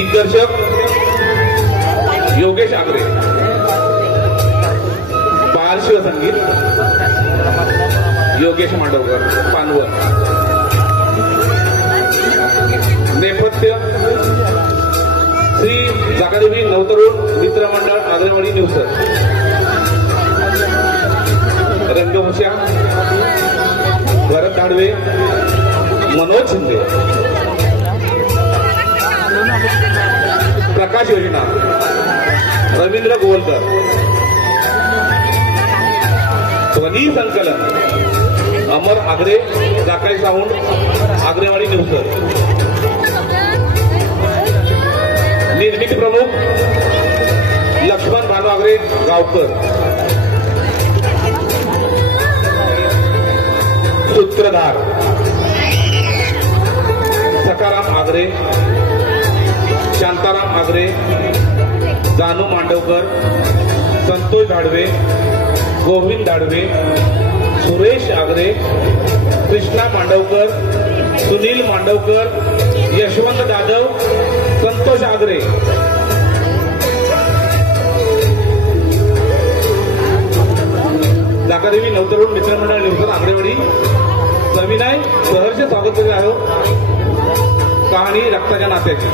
दिग्दर्शक योगेश आगरे, बालशिव संगीत योगेश मांडवकर पानवर, नेपथ्य श्री जागादेवी नवतरुण मित्र मंडळ आग्रेवाडी निवसर, रंगभूषा भरत धाडवे, मनोज शिंदे, प्रकाश योजना रवींद्र गोवलकर, ध्वनी संकलन अमर आगरे जाकाई साऊंड आग्रेवाडी निवसर, निर्मिती प्रमुख लक्ष्मण भानू आगरे गावकर, सूत्रधार सकाराम आगरे, शांताराम आगरे, जानू मांडवकर, संतोष धाडवे, गोविंद धाडवे, सुरेश आगरे, कृष्णा मांडवकर, सुनील मांडवकर, यशवंत जाधव, संतोष आगरे, जागादेवी नवतरुण मित्रमंडळ निवसर आग्रेवाडी सविनय सहर्ष स्वागत करीत आहोत. कहाणी रक्ताच्या नात्याची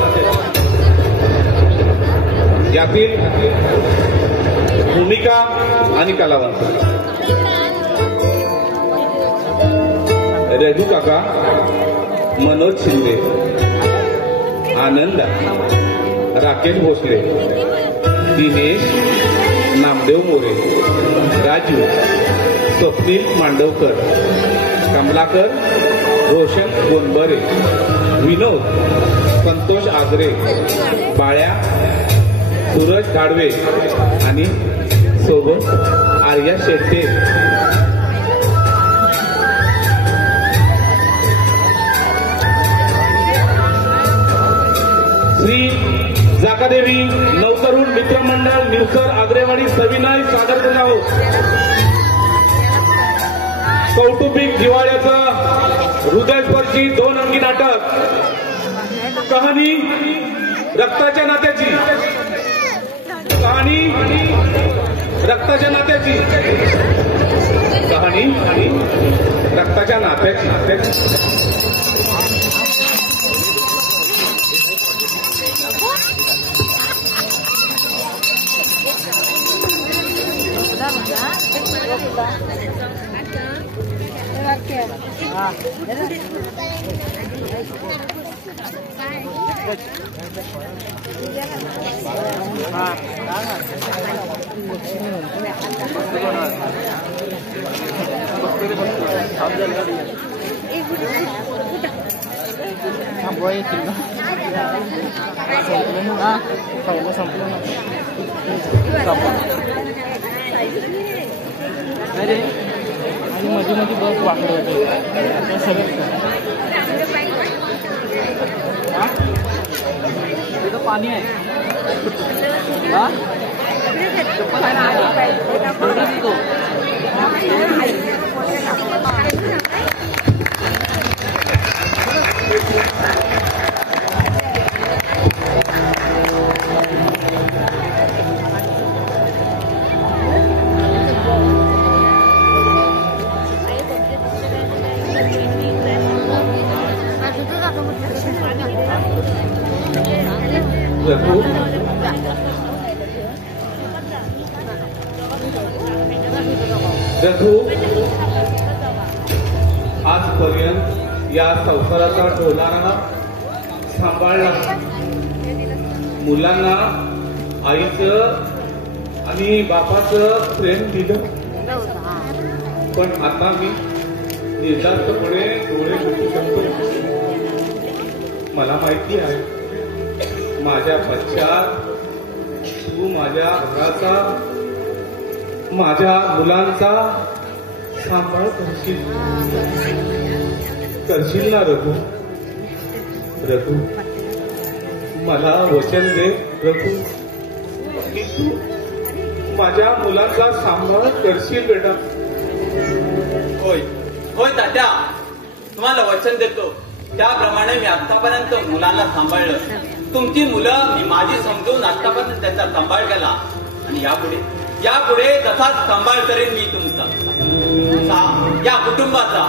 यातील भूमिका आणि कलावंत रघु काका, मनोज शिंदे, आनंद, राकेश भोसले, दिनेश नामदेव मोरे, राजू, स्वप्नील मांडवकर, कमलाकर, रोशन गोंबरे, विनोद, संतोष आगरे, बाळ्या, सूरज धाडवे आणि सोबत आर्या शेट्टे. श्री जागादेवी नवतरुण मित्रमंडळ निवसर आग्रेवाडी सविनय सादर करत आहोत. कौटुंबिक जिव्हाळ्याचं हृदयस्पर्शी 2 अंगी नाटक कहाणी रक्ताच्या नात्याची, कहाणी रक्ताच्या नात्याची, कहाणी रक्ताच्या नात्याची. मध्ये मध्ये बस वाकडं होते सगळं तिथं पाणी आहे. रघु आजपर्यंत या संसाराचा डोलारा सांभाळला. मुलांना आईचं आणि बापाचं प्रेम दिलं. पण आता मी निर्धास्तपणे डोळे मिटू शकतो. मला माहिती आहे माझ्या पश्चात तू माझ्या घराचा, माझ्या मुलांचा सांभाळ करशील ना रघु. रघु मला वचन दे रघु की तू माझ्या मुलांचा सांभाळ करशील बेटा. होय होय तात्या, तुम्हाला वचन देतो त्याप्रमाणे मी आतापर्यंत मुलांना सांभाळलं. तुमची मुलं मी माझी समजून आतापर्यंत त्यांचा सांभाळ केला आणि यापुढे तसाच सांभाळ करेन मी तुमचा या कुटुंबाचा.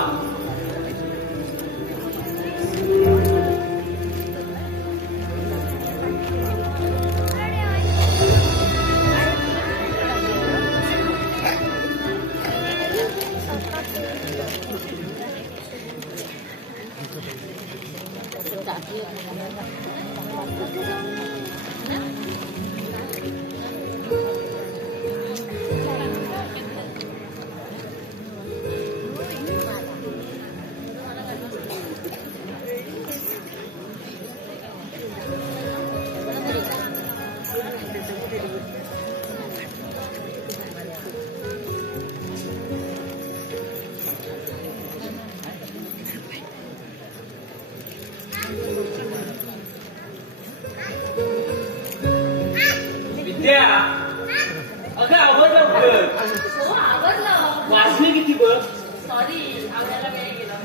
विद्या, अगं आवडलं घर. हो आवडलं. वाजले किती बघ. सॉरी आवडायला वेळ गेला.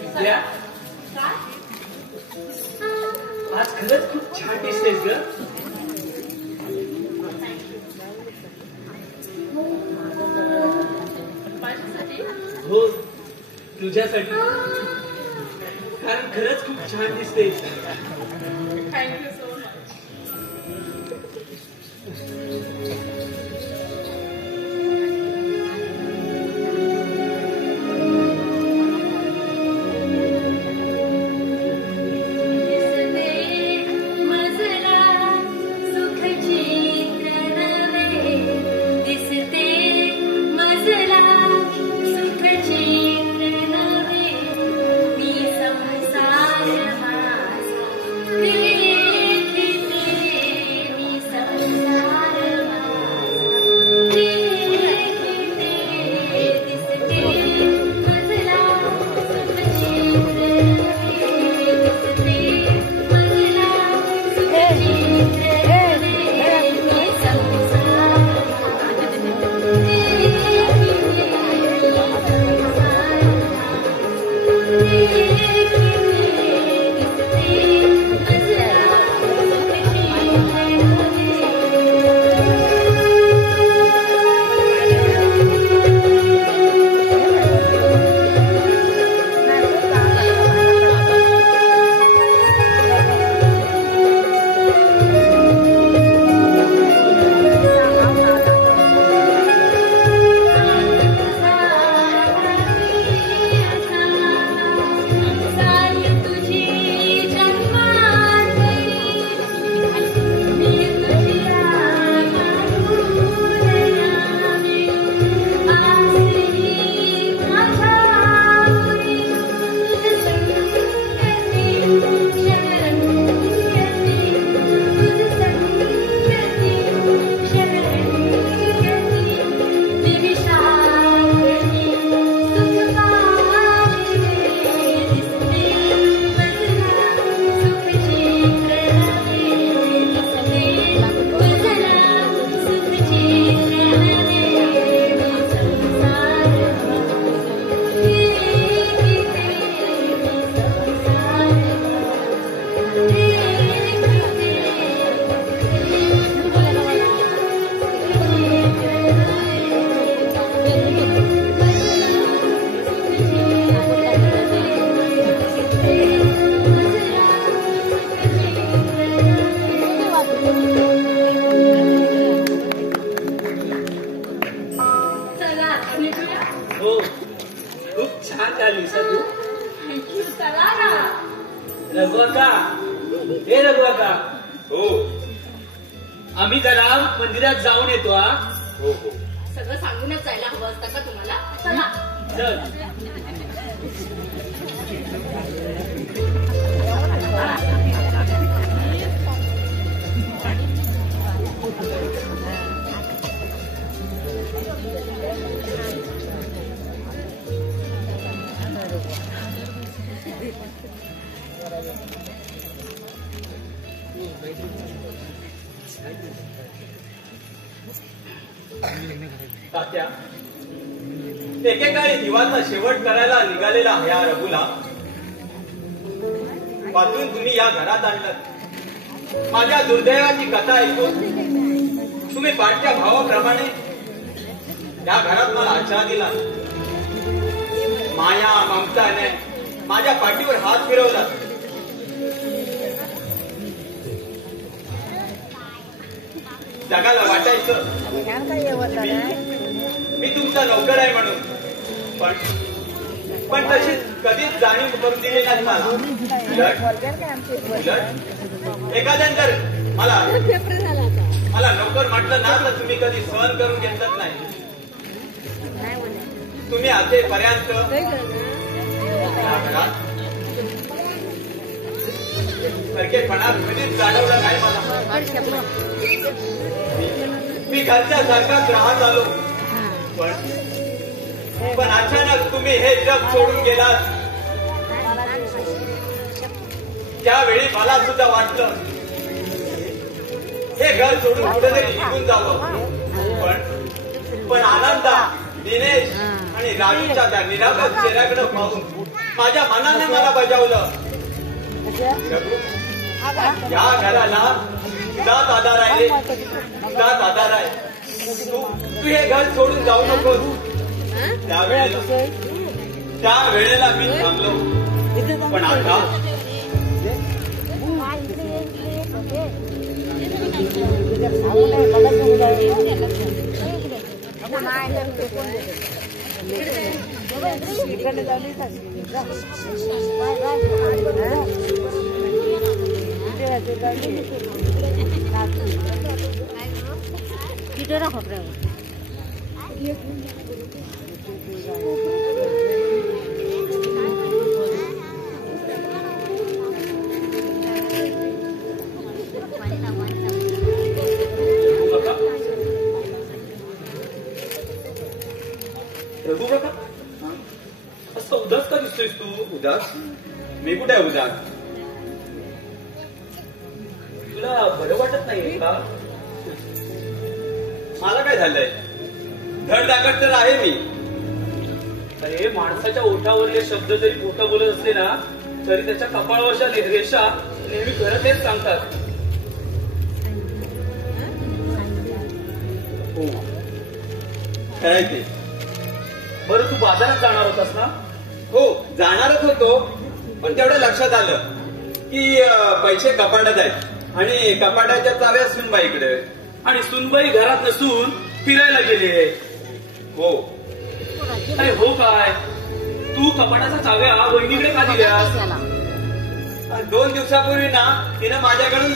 विद्या, काय? आज खरंच खूप छान दिसतेस ग. माझ्यासाठी? हो, तुझ्यासाठी. कारण खरंच खूप छान दिसतेस. Thank you so much. रघुवाका, हे रघुवाका, हो आम्ही जरा मंदिरात जाऊन येतो. हा हो हो. सगळं सांगूनच जायला हवं असतं का तुम्हाला? चला. चल. तात्या, एकेकाळी जीवाचा शेवट करायला निघालेला ह्या रघुला पासून तुम्ही या घरात आणलं. माझ्या दुर्दैवाची कथा ऐकून तुम्ही पाठच्या भावाप्रमाणे या घरात मला आशा दिला. माया ममताने माझ्या पाठीवर हात फिरवला. जगाला वाटायचं मी तुमचा नोकर आहे म्हणून, पण तशी कधीच जाणीव करून दिली नाही मला. एखाद्याने जर मला नोकर म्हटलं ना तर तुम्ही कधी सहन करून घेतलंच नाही. तुम्ही असेपर्यंत सारखेपणा कधीच जाणवला नाही मला. मी घरच्या सारखाच राहत आलो, पण अचानक तुम्ही हे जग सोडून गेलात. त्यावेळी मला सुद्धा वाटलं हे घर सोडून कुठेतरी निघून जावं, पण आनंदा, दिनेश आणि राजूच्या त्या निरागस चेहऱ्याकडे पाहून माझ्या मनाने मला बजावलं, या घराला तुझाच आधार आहे, तुझाच आधार आहे. तू हे घर सोडून जाऊ नकोस. त्या वेळेला मी थांबलो, पण आता असं उदास का दिसतोयस तू? उदास? मी कुठे आहे उदास? तुला बरं वाटत नाहीये का? मला काय झालंय? धडधाकट तर आहे मी. अरे माणसाच्या ओठावरले शब्द जरी खोटं बोलत असले ना तरी त्याच्या कपाळावरच्या रेषा नेहमी खरं तेच सांगतात. हो खरंय ते. बरं तू बाजारात जाणार होतास ना? हो जाणारच होतो, पण तेवढं लक्षात आलं की पैसे कपाटात आहेत आणि कपाटाच्या चाव्या सुनबाईकडे, आणि सुनबाई घरात नसून फिरायला गेले. हो. अरे हो काय, तू कपाटाच्या चाव्या वहिनीकडे का दिल्यास? 2 दिवसापूर्वी ना तिनं माझ्याकडून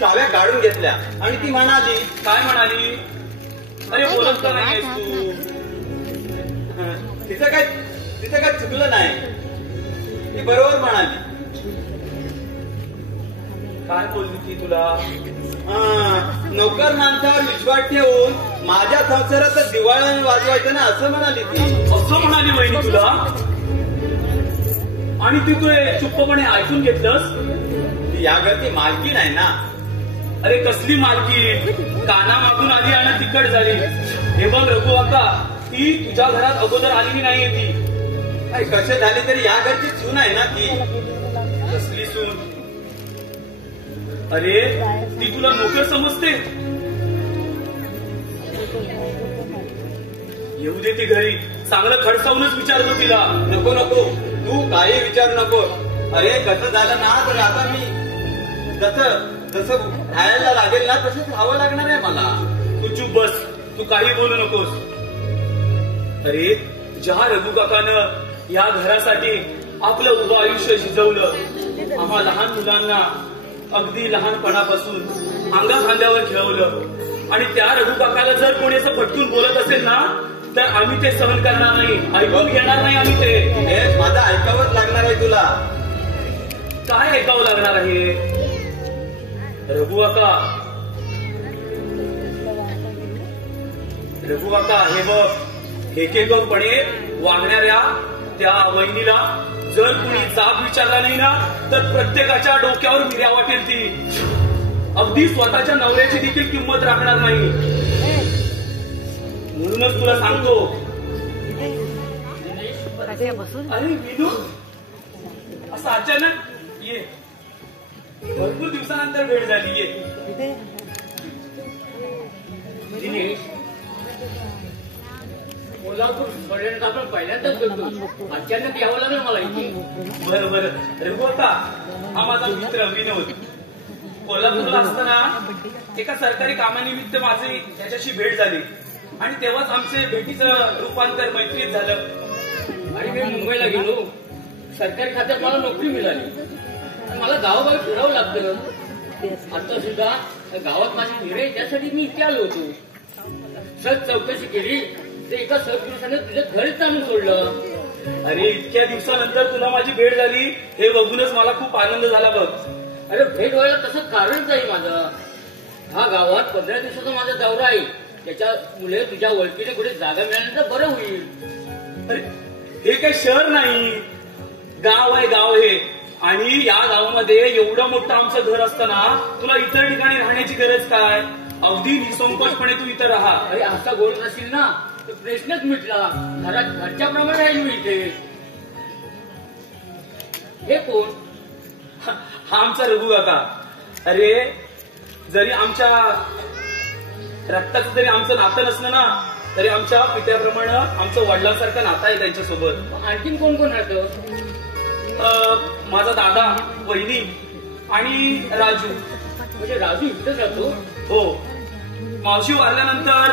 चाव्या काढून घेतल्या आणि ती म्हणाली. काय म्हणाली? अरे बोलत का नाहीस तू? तिचं काय चुकलं नाही, ती बरोबर म्हणाली. काय बोलली ती तुला? नोकर माणसावर विश्वास ठेवून माझ्या संसारात दिवाळी वाजवायचं ना असं म्हणाली ती. असं म्हणाली वहिनी तुला? आणि तू चुप्पपणे ऐकून घेतलंस? या घरची मालकी नाही ना. अरे कसली मालकी? काना मागून आली आणि तिकड झाली. हे बघ रघु आता, ती तुझ्या घरात अगोदर आलेली नाहीये. ती कसे झाली तरी या घरची सून आहे ना ती. कसली सून? अरे ती तुला नोकर समजते? येऊ दे ती घरी, चांगलं खडसावूनच विचारतो तिला. नको नको, तू काही विचारू नको. अरे कसं झालं ना तर आता मी जसं राहायला लागेल ना तसंच राहावं लागणार आहे मला. तू चुप बस, तू काही बोलू नकोस. अरे ज्या रघु काकानं या घरासाठी आपलं उभं आयुष्य शिजवलं, आम्हा लहान मुलांना अगदी लहानपणापासून अंगा खांद्यावर खेळवलं, आणि त्या रघु काकाला जर कोणी असं फटकून बोलत असेल ना तर आम्ही ते सहन करणार नाही, ऐकून घेणार नाही आम्ही ते. माझं ऐकावंच लागणार आहे तुला. काय ऐकावं लागणार आहे? रघु काका हे बघ, एकेकपणे वागणाऱ्या त्या वहिनीला जर कुणी जाब विचारला नाही ना तर प्रत्येकाच्या डोक्यावर मिऱ्या वाटेल ती. अगदी स्वतःच्या नवऱ्याची देखील किंमत राखणार नाही. म्हणूनच तुला सांगतो. अरे विनू, असं अचानक ये. भरपूर दिवसानंतर भेट झालीये. दिनेश, कोल्हापूर पर्यंत आपण पहिल्यांदाच गेलो. अचानक यावं लागलं मला इथे. बरं बरं. रघुवता, हा माझा मित्र विनोद. कोल्हापूरला असताना एका सरकारी कामानिमित्त माझी त्याच्याशी भेट झाली आणि तेव्हाच आमचे भेटीचं रूपांतर मैत्रीत झालं. आणि मी मुंबईला गेलो. सरकारी खात्यात मला नोकरी मिळाली. मला गावागावी फिरावं लागतं. आता सुद्धा गावात माझी घर आहे, त्यासाठी मी इथे आलो होतो. सहज चौकशी केली तर एका सहपुरुषाने तुझं घरीच आणून सोडलं. अरे, इतक्या दिवसानंतर तुला माझी भेट झाली हे बघूनच मला खूप आनंद झाला बघ. अरे, भेट व्हायला तसं कारणच आहे माझं. हा गावात 15 दिवसाचा माझा दौरा आहे. त्याच्यामुळे तुझ्या ओळखीने कुठे जागा मिळाल्यानंतर बरं होईल. अरे, हे काही शहर नाही, गाव आहे गाव हे. आणि या गावामध्ये एवढं मोठं आमचं घर असताना तुला इतर ठिकाणी राहण्याची गरज काय? अगदी निसंकोचपणे तू इथं राहा. अरे, असा बोलत असेल ना तर प्रश्नच मिटला. घरच्याप्रमाणे राहील मी इथे. हे कोण? हा आमचा रघु काका. अरे, जरी आमच्या रक्ताचं जरी आमचं नातं नसलं ना तरी आमच्या पित्याप्रमाणे आमचं वडिलांसारखं नातं आहे त्यांच्यासोबत. आणखीन कोण कोण राहतं? माझा दादा, वहिनी आणि राजू. म्हणजे राजू इथंच राहतो? हो. मावशी वारल्यानंतर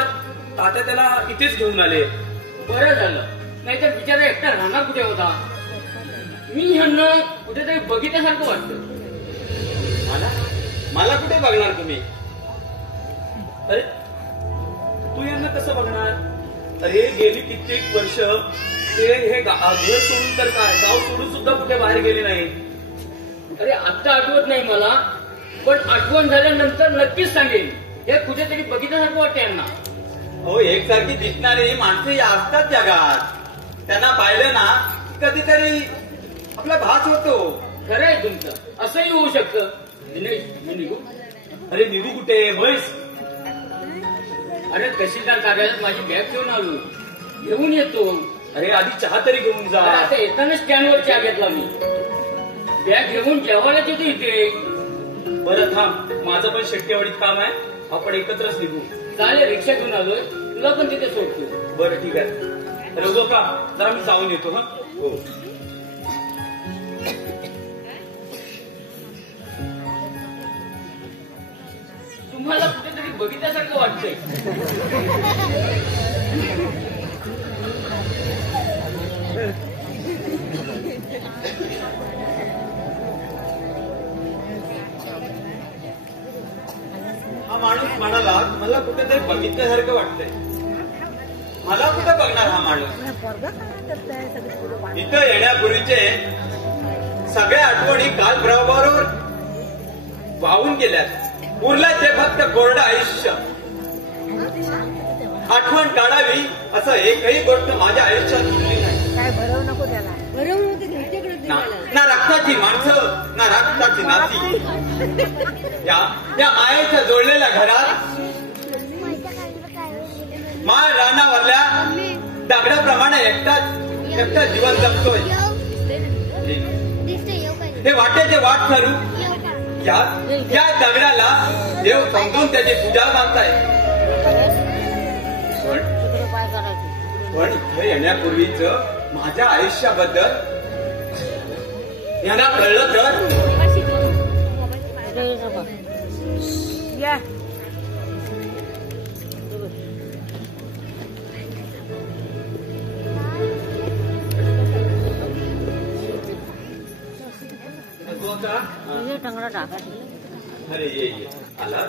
तात्या त्याला इथेच घेऊन आले. बरं झालं, नाहीतर बिचारा एकटा राहणार कुठे होता. मी ह्यांना कुठेतरी बघितल्यासारखं वाटतं. मला कुठे बघणार तुम्ही? अरे, तू यांना कसं बघणार? अरे, गेली कित्येक वर्ष ते हे घर सोडून तर काय, गाव सोडून सुद्धा कुठे बाहेर गेले नाही. अरे, आता आठवत नाही मला, पण आठवण झाल्यानंतर नक्कीच सांगेल. हे कुठेतरी बघितल्यासारखं वाटतं यांना. हो, एकसारखी दिसणारी माणसं असतात जगात. त्यांना पाहिलं ना कधीतरी आपला भास होतो. खरं आहे तुमचं, असंही होऊ शकतं. दिनेश, मी निघू? अरे, निघू कुठे? बस. अरे, तहसीलदार कार्यालयात माझी बॅग घेऊन आलो, घेऊन येतो. अरे, आधी चहा तरी घेऊन जा. अरे, आता येताना स्टँडवर चहा घेतला मी. बॅग घेऊन जेवायला येतो इथे. बरं थांब, माझं पण शेट्टीवाडीत काम आहे, आपण एकत्रच निघू. चालेल, रिक्षा घेऊन आलोय, तुला पण तिथे सोडतो. बरं ठीक आहे. रघु का जरा मी जाऊन येतो. हा हो. तुम्हाला कुठेतरी बघितल्यासारखं वाटतंय. हा माणूस म्हणाला मला कुठेतरी बघितल्यासारखं वाटतंय. मला कुठे बघणार हा माणूस? इथं येण्यापूर्वीचे सगळ्या आठवणी काल बरोबर वाहून गेल्यात. उरलं ते फक्त कोरडं आयुष्य. आठवण काढावी असं एकही गोष्ट माझ्या आयुष्यात उरली नाही. काय भरव नको त्याला. भरव ना रक्ताची माणसं, ना रक्ताची नाती. या मायेच्या जोडलेल्या घरात माय रानावरल्या दगडाप्रमाणे एकटा जीवन जगतोय. हे वाटेचे वाट ठरू या दगडाला देव समजून त्याची पूजा मानताय. पण इथे येण्यापूर्वीच माझ्या आयुष्याबद्दल यांना कळलं तर टंगडा टाका. अरे ये आला.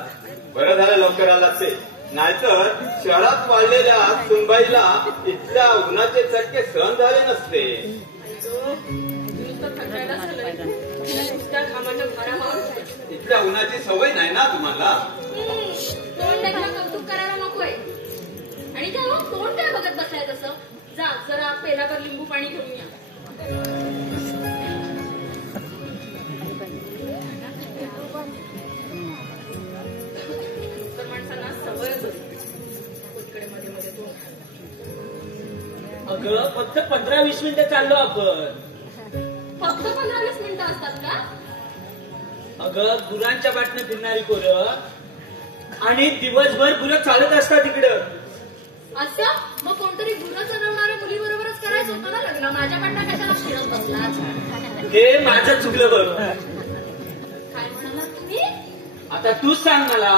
बरं झालं लवकर आला ते. नाहीतर शहरात वाढलेल्या सुनबाईला इथल्या उन्हाचे चटके सहन झाले नसते. इथल्या उन्हाची सवय नाही ना तुम्हाला? कौतुक करायला नकोय. आणि तेव्हा तोंड काय बघत बसाय तसं. जा जरा पेलावर लिंबू पाणी घेऊन या. माणसांना सवयच असते इकडे मध्ये मध्ये तो. अगं, फक्त 15-20 मिनिटं चाललो आपण. फक्त 15-20 मिनिटं असतात का? अगं गुरांच्या बाटनं फिरणारी पोरं आणि दिवसभर गुरं चालत असतात तिकडं. असं मग कोणतरी गुरं चरवणाऱ्या मुलीबरोबरच करायचं होतं ना लग्न. माझ्याकडनं कशाला फिरत बसला? हे माझं चुकलं बघ. काय म्हणालात तुम्ही? आता तूच सांग मला,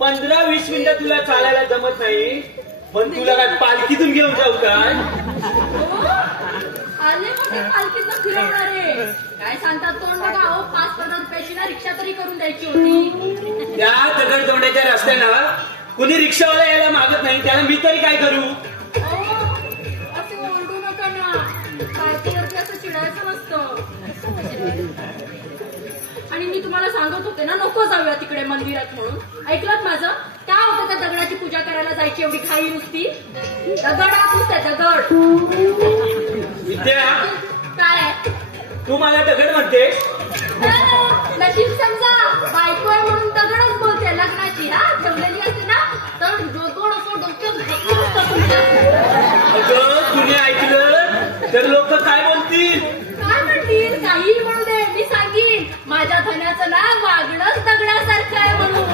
15-20 मिनिटं तुला चालायला जमत नाही, पण तुला काय पालखीतून घेऊन जाऊ काय? आले मग पालखीतनं फिरवणारे. काय सांगतात तोंड बघा. अहो 5-15 रुपयाची ना रिक्षा तरी करून द्यायची होती. त्या दगड तोंडाच्या रस्त्यानं कुणी रिक्षावाला यायला मागत नाही, त्याला मी तरी काय करू? असे ओरडू नका ना. बायकोवरती असं चिडायचं नसतं. आणि मी तुम्हाला सांगत होते ना नको जाऊया तिकडे मंदिरात म्हणून. ऐकलत माझं? काय होतं त्या दगडाची पूजा करायला जायची एवढी घाई नुसती? दगड नुसते दगड. विद्या, काय तू मला दगड म्हणतेस? नशीब समजा बायको आहे म्हणून दगडच बोलते. लग्नाची हा ठेवलेली असते ना तर डोकं असं डोक्यात अगं तुने ऐकलं तर लोक काय बोलतील? काय म्हणतील? काही म्हणू दे. मी सांगीन माझ्या धन्याचं ना वागणंच दगडासारखं आहे म्हणून.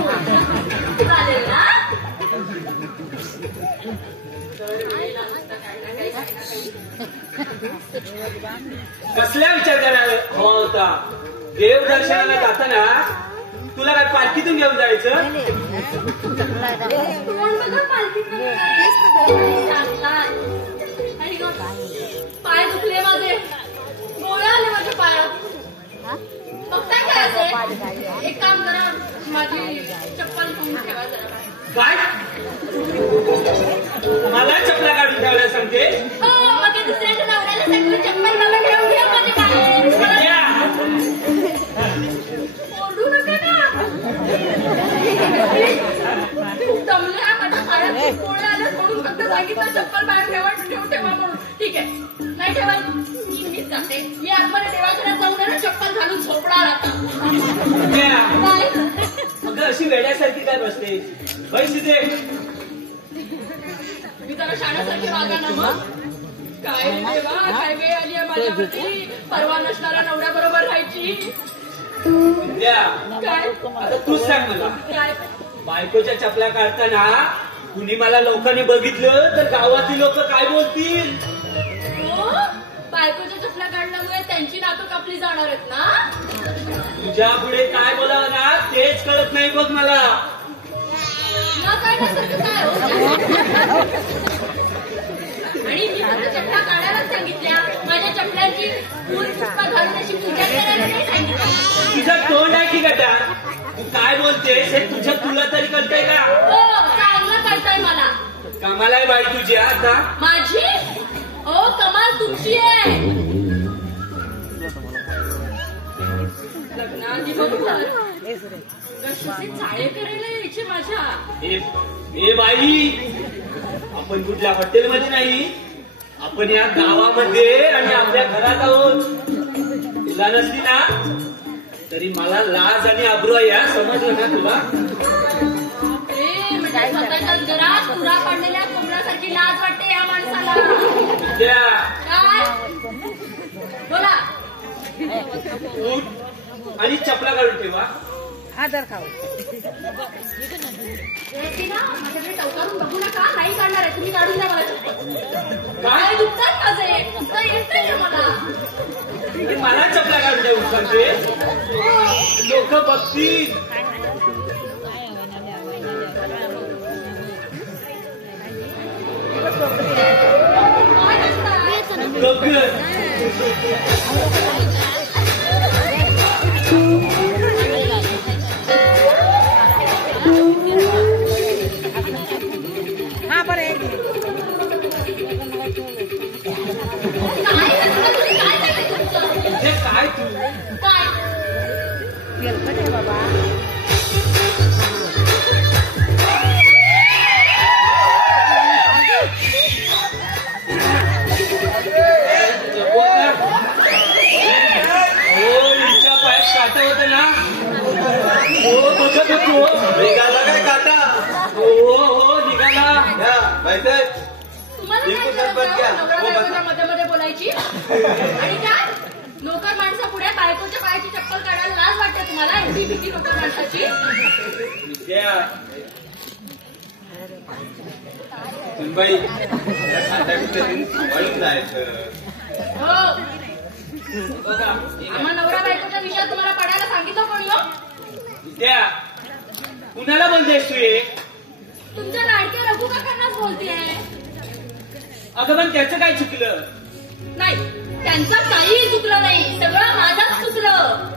चालेल ना? कसल्या विचार करायला हवा होता? देव दर्शनाला जाताना तुला काय पालखीतून घेऊन जायचं? कोण बघा पालखीत पाय दुखले माझे. गोळ्या आले माझ्या पायात. बघताय काय असे? एक काम करा माझी चप्पल घेऊन ठेवा जरा. काय मला चपला काढून ठेवायला सांगते? हो मग ते दुसऱ्याच्या नवऱ्याला सांगितलं चप्पल मला ठेवून ठेव माझे पाय. ओरडू नका ना. खूप दमल्या माझ्या पायात खूप गोळ्या आल्या म्हणून फक्त सांगितलं चप्पल बाहेर ठेवून ठेवा म्हणून. ठीक आहे नाही ठेवा मीच जाते. मी आतमध्ये देवाकडे जाऊन ना चप्पल घालून झोपणार आता. काय अगं अशी वेड्यासारखी काय बसते? पैसे दे. मी जरा शाळेसारखी वागा ना मग. काय रे देवा काय वेळ आली आहे माझ्यावरती. परवा नसणाऱ्या नवऱ्याबरोबर राहायची. विद्या, काय आता तूच सांग मला, काय बायकोच्या चपला काढताना कुणी मला लोकांनी बघितलं तर गावातील लोक काय बोलतील? हो बायकोच्या चपला काढल्यामुळे त्यांची नातं कापली जाणार आहेत ना. तुझ्या पुढे काय बोलावं ना तेच कळत नाही बघ मला. न काढण्यासारखं काय हो? आणि मी फक्त चपला काढायलाच सांगितल्या. माझ्या चपलांची फुल पुष्पा घालून अशी पूजा करायला नाही सांगितलं. तुझं तोंड आहे की गटा? तू काय बोलतेस हे तुला तरी कळतंय का? हो चांगलं कळतंय मला. कामाला आहे बाई तुझी आता. माझी हो कमाल तुमची आहे. लग्नाआधी बरोबर कशी चाळे करायला यायचे माझ्या. ए बाई, आपण कुठल्या हॉटेलमध्ये नाही, आपण या गावामध्ये आणि आपल्या घरात आहोत. तुला नसली ना तरी मला लाज आणि अब्रू आहे या, समजलं ना तुला? म्हणजे स्वतःच्या घरात पुरा पाडलेल्या कोंबड्यासारखी लाज वाटते या माणसाला. काय बोला. उठ आणि चपला काढून ठेवा. आदर खाऊ माझ्याकडे टवकारून बघू नका. नाही काढणार आहे तुम्ही. काढून द्या मला चप्पल. काय दुखतात माझे येत मला. मला चपला काढून ठेवून सांगते. लोक बघतील. हा बरं एक काय तू काय तेलकट आहे बाबा. काटा होता ना. हो बघत होतो. निघाला काय काटा? हो निघाला. तुम्हाला काय गरज आहे नवरा बायकोला मध्ये मध्ये बोलायची? आणि काय नोकर माणसा पुढे बायकोच्या पायाची चप्पल काढायला लाज वाटते तुम्हाला? एवढी भीती नोकर माणसाची? विद्या सुनबाई सांभाळून जायचं. हो, बघा आम्हा नवरा बायकोच्या विषयात तुम्हाला पडायला सांगितलं कोणी हो? विद्या कुणाला बोलतेस तू हे? तुमच्या लाडक्या रघु काकांनाच बोलतेय. अगं पण त्याचं काय चुकलं? नाही, त्यांचं काहीही चुकलं नाही, सगळं माझंच चुकलं.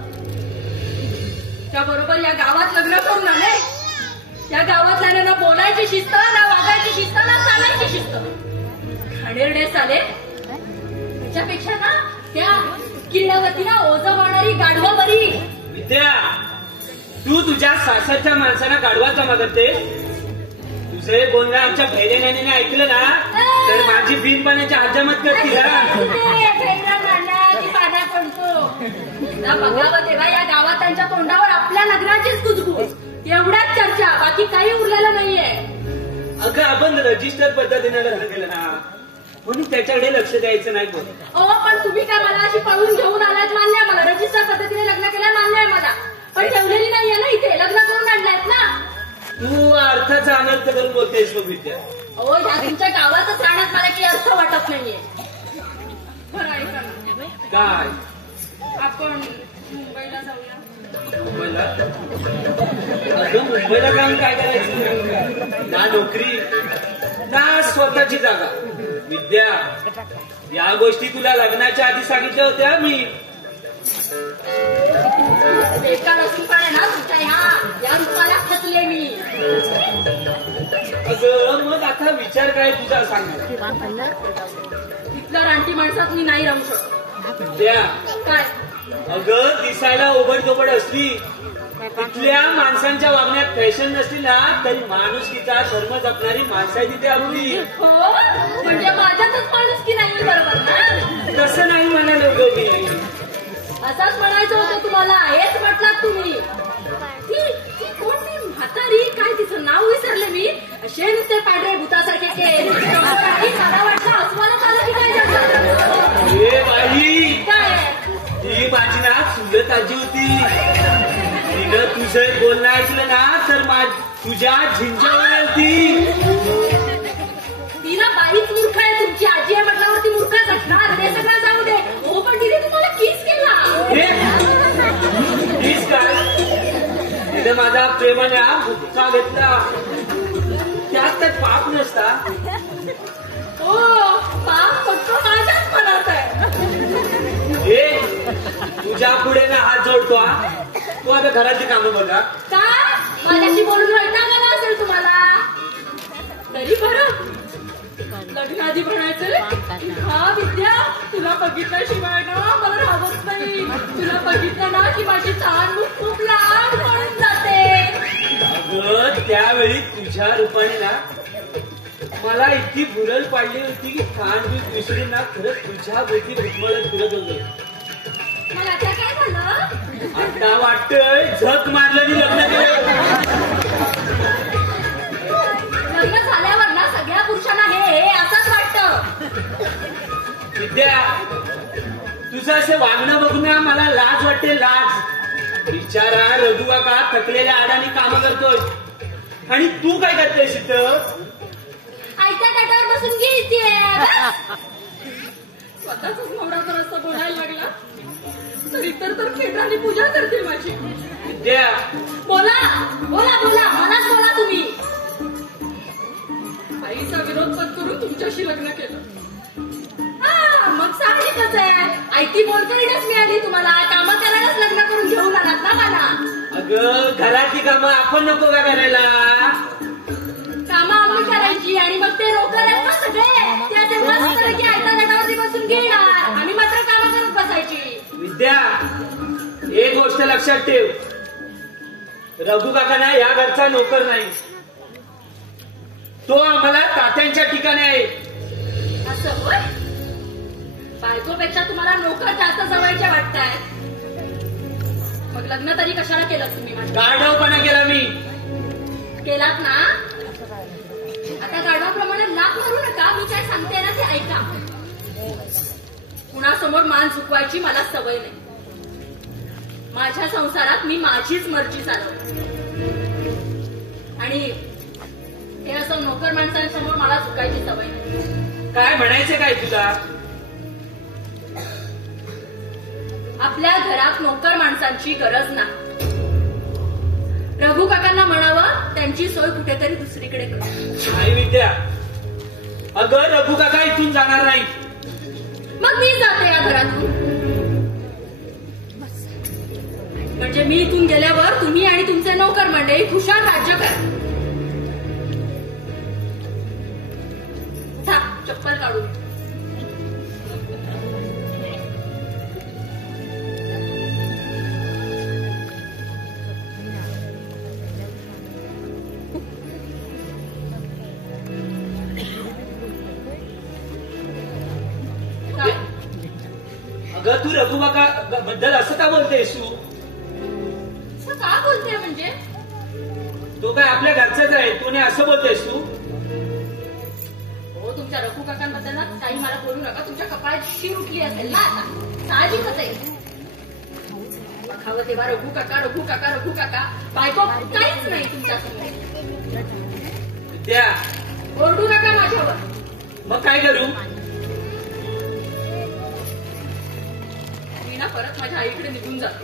त्या बरोबर या गावात लग्न करून आले. त्या गावातल्या ना बोलायची शिस्त, ना वागायची शिस्त, ना चालायची शिस्त. घाणेरडे चाले. त्याच्यापेक्षा ना त्या किल्लावतीला ओझं वाढणारी गाढवा बरी. विद्या तू तुझ्या सासरच्या माणसांना गाढवाचा मागते. तुझे बोलणं आमच्या भैरेनाने ऐकलं ना तर माझी बिनपाण्याची हजामत करतील. बघावं तेव्हा या गावात त्यांच्या तोंडावर आपल्या लग्नाचीच कुजबूज, एवढ्याच चर्चा, बाकी काही उरलेलं नाहीये. अगं आपण रजिस्टर पद्धतीने लग्न केलं ना म्हणून त्याच्याकडे लक्ष द्यायचं नाही बोल. पण तुम्ही काय मला अशी पळून घेऊन आलात मान्य आहे मला. रजिस्टर पद्धतीने लग्न केलं मान्य आहे मला, पण ठेवलेली नाहीये ना इथे. लग्न करून आणलायत ना. तू अर्थाचा आनंद करून बोलतेस बघ विद्या. ह्या तुमच्या गावातच राहण्यात मला काही अर्थ वाटत नाहीये. बरं ऐका ना, काय आपण मुंबईला जाऊया. मुंबईला? अगं मुंबईला जाऊन काय करायचं? ना नोकरी ना स्वतःची जागा. विद्या या गोष्टी तुला लग्नाच्या आधी सांगितल्या होत्या मी. बेकार असून पण आहे ना तुमच्या या रूपाला फसले मी. अगं मग आता विचार काय तुझा सांग. इथलं रानटी माणसात मी नाही राहू शकत. विद्या काय? अगं दिसायला ओबडधोबड असली, तिथल्या माणसांच्या वागण्यात फॅशन नसली ना तरी माणुसकीचा धर्म जपणारी माणसं आहे तिथे आपली. हो, म्हणजे माझ्यातच माणुसकी नाही बरोबर ना? तसं नाही म्हणालो ग मी. असंच म्हणायचं होतं तुम्हाला, हेच म्हटलात तुम्ही. ती कोणती म्हातारी, काय तिचं नाव विसरले मी, असे नुसते पांढरे भूतासारखे केस. मला वाटलं अस्मानच आलं की काय झालं. ए बाई काय ही माझी ना चुलत आजी होती. तिनं तुझं बोलणं ऐकलं ना तर तुझ्या झिंजावर ती. ती ना बाईच मूर्ख आहे. तुमची आजी आहे म्हटल्यावरती मूर्खच असणार. ते सगळं जाऊ दे. हो, पण तिने तुम्हाला किस केला. प्लीज काय तिने माझा प्रेमाने भुक्का घेतला. त्यात तर पाप नसता. हो, पाप फक्त माझ्याच मनात आहे. तुझ्या पुढे ना हात जोडतो. तू आता घराची कामं बघा. का माझ्याशी बोलून वैताग आला असेल तुम्हाला? तरी बरं लग्नाआधी म्हणायचं, हा विद्या तुला बघितल्याशिवाय ना मला राहत नाही. तुला बघितलं ना की माझी तहान खूप लांब पळून जाते. अगं त्यावेळी तुझ्या रूपाने ना मला इतकी भुरळ पाडली होती की खाण दूध विसरून ना खरंच तुझ्या भोवती घुटमळत फिरत होतो. मला आता काय झालं? आता वाटतंय झक मारलं आणि लग्न केलं. लग्न झाल्यावर ना सगळ्या पुरुषांना हे असंच वाटतं. विद्या तुझं असं वागणं बघून ना मला लाज वाटते. लाज. बिचारा रघु काका थकलेल्या आडाने कामं करतोय आणि तू काय करतेस इथं? आयत्या ताटावर बसून घ्यायची. स्वतःच नवरा तर असं बोलायला लागला तर इतर तर खेळाची पूजा करते माझी. विद्या बोला बोला बोला, मनात बोला तुम्ही. आईचा विरोध करून तुमच्याशी लग्न केलं. मग सांगितलंच आहे. आयती बोलकरीच मिळाली तुम्हाला. कामं करायलाच लग्न करून घेऊन आलात ना मला. अगं घरातली कामं आपण नको का करायला? कामं आम्ही करायची आणि मग ते रोकर आहेत ना सगळे, ते असे मस्त की आयत्या ताटावरती बसून घेणार. आम्ही मात्र कामं करत बसायची. विद्या एक गोष्ट लक्षात ठेव, रघु काका ना या घरचा नोकर नाही. तो आम्हाला तात्यांच्या ठिकाणी आहे. असं होय? बायकोपेक्षा तुम्हाला नोकर जास्त जवळचे वाटताय. मग लग्न तरी कशाला केलं तुम्ही? माझ्या गाढवपणा केला मी. केलात ना? आता गाढवाप्रमाणे लाख मारू नका. मी काय सांगते ना ते ऐका. कुणासमोर मान चुकवायची मला सवय नाही. माझ्या संसारात मी माझीच मर्जी चालवते आणि हे असं नोकर माणसांसमोर मला चुकायची सवय नाही. काय म्हणायचं काय तुला? आपल्या घरात नोकर माणसांची गरज नाही. रघु काकांना म्हणावं त्यांची सोय कुठेतरी दुसरीकडे कर. नाही विद्या, अगं रघु काका इथून जाणार नाही. मग मी जाते या घरातून. म्हणजे मी इथून गेल्यावर तुम्ही आणि तुमचे नोकर मंडळी खुशाल राज्य करा. जा, चप्पल काढून. अगं तू रघु काका बद्दल असं का बोलतेस तू? असं का बोलते म्हणजे? तो काय आपल्या घरचाच आहे, तू नाही असं बोलतेस तू? हो, तुमच्या रघु काकांबद्दल ना काही मला बोलू नका. तुमच्या कपाळात शीर उठली असेल ना आता. साहजिकच आहे. बघावं तेव्हा रघु काका रघु काका रघु काका, बायको काहीच नाही तुमच्यासमोर. विद्या, ओरडू नका माझ्यावर. मग काय करू? मी ना परत माझ्या आईकडे निघून जातो.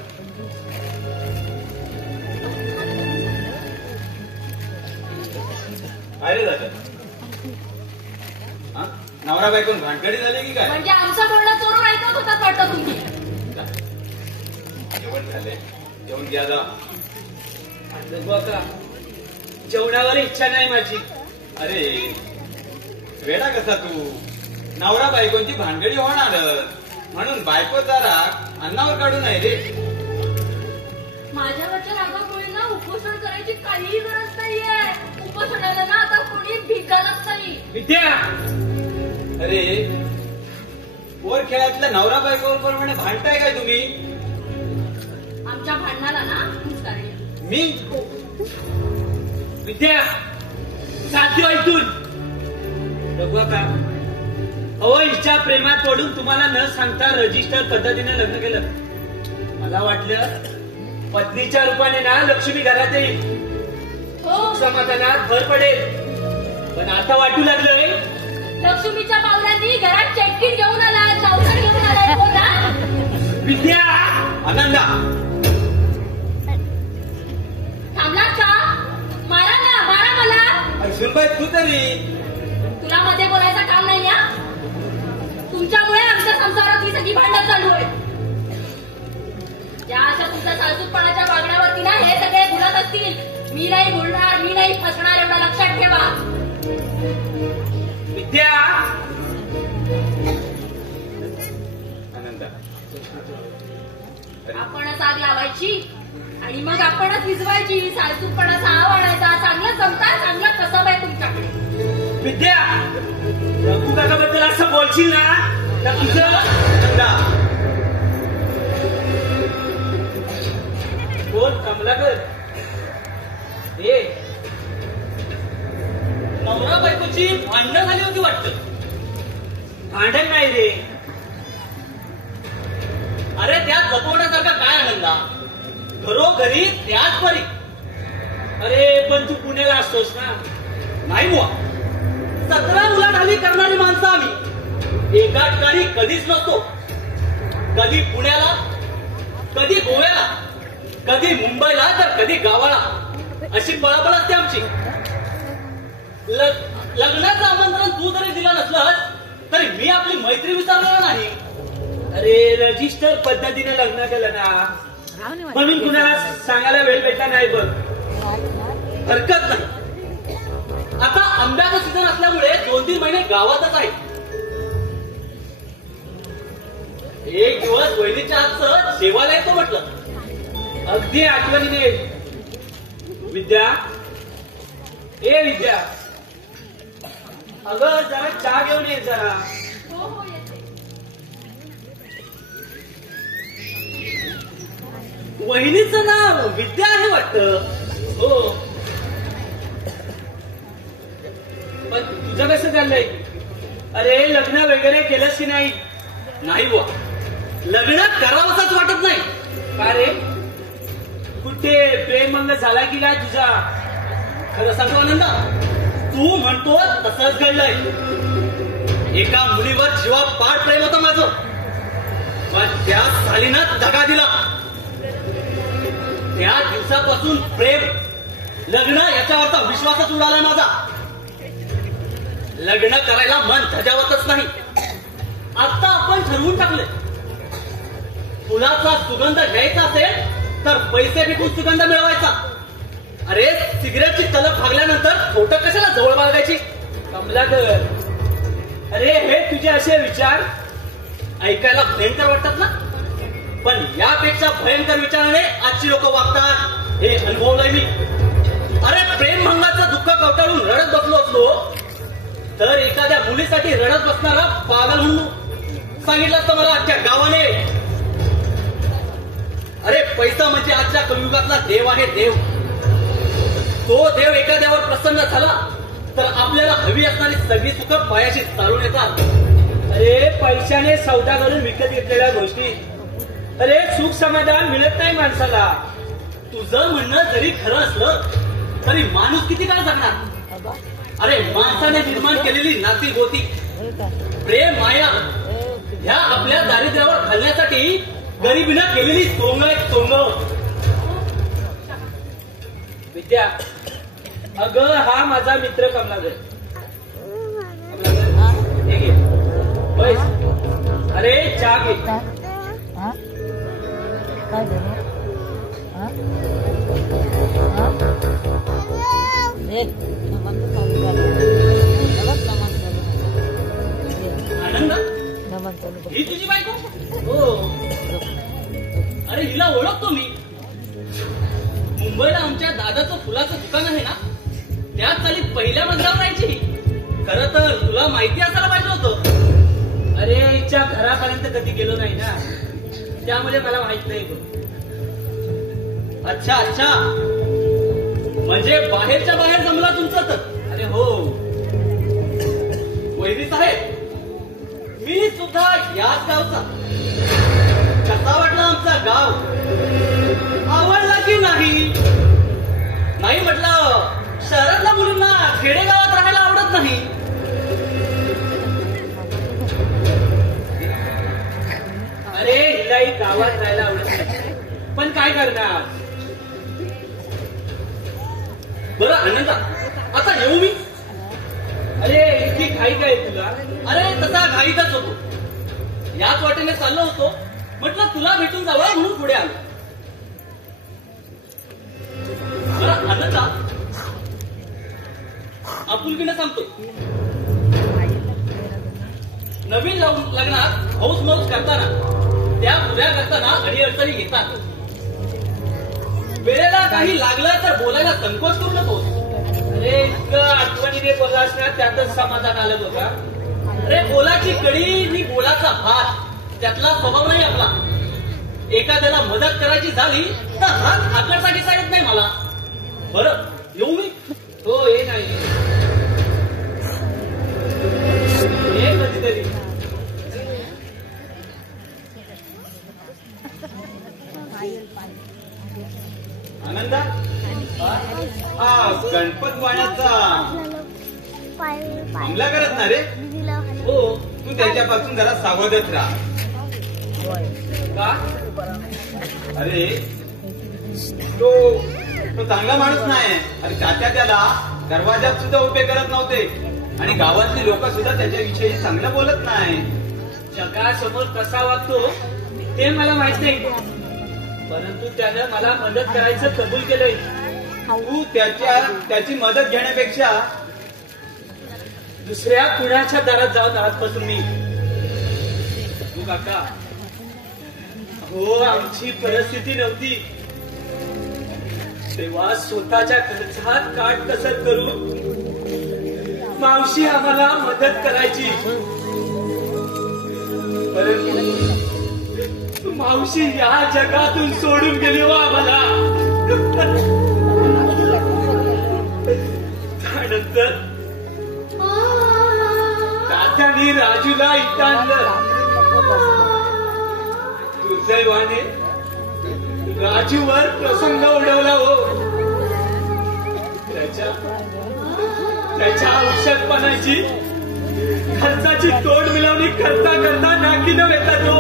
अरे दादा, नवरा बायकोन भांडखडी झाली की काय? म्हणजे आमचं बोलणं चोरून ऐकत होतात वाटतं तुम्ही. जेवण झाले, जेवण घ्या जा. रघु काका, जेवणावर इच्छा नाही माझी. अरे वेडा कसा तू? नवरा बायकोंची भानगडी होणार म्हणून बायकोचा राग अन्नावर काढू नये रे. माझ्यावरच्या रागामुळे ना उपोषण करायची काहीही गरज नाहीये. उपोषणाला ना आता कोणी भिकायलाच नाही. विद्या, अरे वर खेळातल्या नवरा बायकोवर म्हणे भांडताय काय तुम्ही? आमच्या भांडणाला ना तूच कारण आहे. मी विद्या, साध्य ऐकून. रघु काका, अहो हिच्या प्रेमात पडून तुम्हाला न सांगता रजिस्टर पद्धतीने लग्न केलं. मला वाटलं पत्नीच्या रूपाने ना लक्ष्मी घरात येईल, हो, समाधानात भर पडेल. पण आता वाटू लागलंय लक्ष्मीच्या पावलांनी घरात चटकीन घेऊन आला, चौसर घेऊन आलाय. हो ना विद्या. आनंदा, थांबलात का? मारा ना, मारा मला. सुनबाई तू तरी. तुला मध्ये बोलायचं काम नाही या. तुमच्यामुळे आमच्या संसारात ही सगळी भांडण चालू आहे. या अशा तुमच्या सासूपणाच्या वागण्यावरती ना हे सगळे बोलत असतील. मी नाही बोलणार, मी नाही फसणार, एवढा लक्षात ठेवा. विद्या, आनंदा, आपणच आग लावायची आणि मग आपणच विजवायची. सासूपणाचा आव आणायचा. चांगलं जमता, चांगलं कसं आहे तुमच्याकडे. विद्या, रघु काकाबद्दल असं बोलशील ना तर तुझं. आनंदा, बोल कमलाकर. ए, नवरा बायकोची भांडणं झाली होती वाटतं. भांडण नाही रे. अरे त्यात लपवण्यासारखा काय आनंदा? घरोघरी त्याच परी. अरे पण तू पुण्याला असतोस ना. नाही बुवा, 17 उलाढाली करणारी माणसं आम्ही. एका ठिकाणी कधीच नसतो. कधी पुण्याला, कधी गोव्याला, कधी मुंबईला, तर कधी गावाला. अशी पळापळ असते आमची. लग्नाचं आमंत्रण तू जरी दिलं नसलंस तरी मी आपली मैत्री विसरलेला नाही. अरे रजिस्टर पद्धतीने लग्न केलं ना, म्हणून कुणाला सांगायला वेळ भेटला नाही बघ. हरकत नाही. आता आंब्याचा सीझन असल्यामुळे 2-3 महिने गावातच आहे. एक दिवस वहिनीच्या हातचं जेवायला येतो म्हटलं. अगदी आठवणीने. विद्या, ए विद्या, अगं जरा चहा घेऊन ये जरा. हो हो, येते. वहिनीचं नाव विद्या आहे वाटतं. हो, पण तुझं कसं चाललंय? अरे लग्न वगैरे केलंस की नाही? नाही बुवा, लग्न करावंसंच वाटत नाही. का रे कुठे प्रेम झाला की काय तुझा? खरं सांगू आनंदा, तू म्हणतो तसंच घडलंय. एका मुलीवर जीवापाड प्रेम होतं माझं, पण त्या सालीनं दगा दिला. त्या दिवसापासून प्रेम लग्न याच्यावरचा विश्वासच उडालाय माझा. लग्न करायला मन धजावतच नाही. आता आपण ठरवून टाकले, फुलाचा सुगंध घ्यायचा असेल तर पैसे विकून सुगंध मिळवायचा. अरे सिगरेटची तलप भागल्यानंतर खोटं कशाला जवळ बाळगायची? कमलाकर, अरे हे तुझे असे विचार ऐकायला भयंकर वाटतात ना, पण यापेक्षा भयंकर विचाराने आजची लोक वागतात हे अनुभवलंय मी. अरे प्रेम भंगाचं दुःख कवटाळून रडत बसलो असलो तर एखाद्या मुलीसाठी रडत बसणारा पागल म्हणून सांगितलं असतं मला अख्ख्या गावाने. अरे पैसा म्हणजे आजच्या कलियुगातला देव आहे, देव. तो देव एखाद्यावर प्रसन्न झाला तर आपल्याला हवी असणारी सगळी सुख पायाशी चालून येतात. अरे पैशाने सौदा करून विकत घेतलेल्या गोष्टी, अरे सुख समाधान मिळत नाही माणसाला. तुझं म्हणणं जरी खरं असलं तरी माणूस किती काळ जगणार? अरे माणसाने निर्माण केलेली नाती गोती, प्रेम, माया ह्या आपल्या दारिद्र्यावर घालण्यासाठी गरिबीनं केलेली सोंग आहे, सोंग. विद्या, अगं हा माझा मित्र कमलाकर. हे घे, बैस. अरे चहा घे. काय झालं? आनंद, ही तुझी बायको? हो. अरे हिला ओळखतो मी. मुंबईला आमच्या दादाचं फुलाचं दुकान आहे ना, त्याच चालीत पहिल्या मजल्यावर राहायची. खरं तर तुला माहिती असायला पाहिजे होतं. अरे हिच्या घरापर्यंत कधी गेलो नाही ना, त्यामुळे मला माहित नाही. अच्छा अच्छा, म्हणजे बाहेरच्या बाहेर जमला तुमचं तर. अरे हो वैरी साहेब, मी सुद्धा याच गावचा. कसा वाटला आमचा गाव? आवडला की नाही? नाही म्हटलं, शहरातल्या मुलींना खेडेगावात राहायला आवडत नाही. अरे हिलाही गावात राहायला आवडत नाही, पण काय करणार? बरं आनंदा, आता येऊ मी? अरे इतकी घाई काय तुला? अरे तसा घाईतच होतो. याच वाटेने चाललो होतो, म्हटलं तुला भेटून जावं म्हणून पुढे आलो. बरं आनंदा, आपुलकीने सांगतो, नवीन लग्नात हौस मौस करताना, त्या पुऱ्या करताना अडीअडचणी घेतात. वेळेला काही लागलं तर बोलायला संकोच करू नकोस. अरे इतकं आठवणीने बोललास ना, त्यातच समाधान आलं बघा. अरे बोलाची कडी नि बोलाचा भात, त्यातला स्वभाव नाही आपला. एखाद्याला मदत करायची झाली तर हात आकडचा घेता येत नाही मला. बरं येऊ मी? हो हे नाही, हे कधीतरी. आनंदा, हा गणपत वाण्याचा हमला करत ना रे? हो. तू त्याच्यापासून जरा सावधच राहा. का? अरे तो चांगला माणूस नाही. अरे त्याला दरवाजात सुद्धा उभे करत नव्हते आणि गावातली लोक सुद्धा त्याच्याविषयी चांगलं बोलत नाही. जगासमोर कसा वागतो ते मला माहित नाही, परंतु त्यानं मला मदत करायचं कबूल केलंय. तू त्याची मदत घेण्यापेक्षा दुसऱ्या कुणाच्या दारात जाऊन आजपासून मी. तू काका, हो आमची परिस्थिती नव्हती तेव्हा स्वतःच्या खर्चात काटकसर करून मावशी आम्हाला मदत करायची, परंतु मावशी या जगातून सोडून गेली हो आम्हाला. त्यानंतर तात्याने राजूला इथं आणलं. दुर्दैवाने राजूवर प्रसंग उडवला हो. त्याच्या औषधपणाची खर्चाची तोड मिळवणी करता करता नाकी न येतात हो.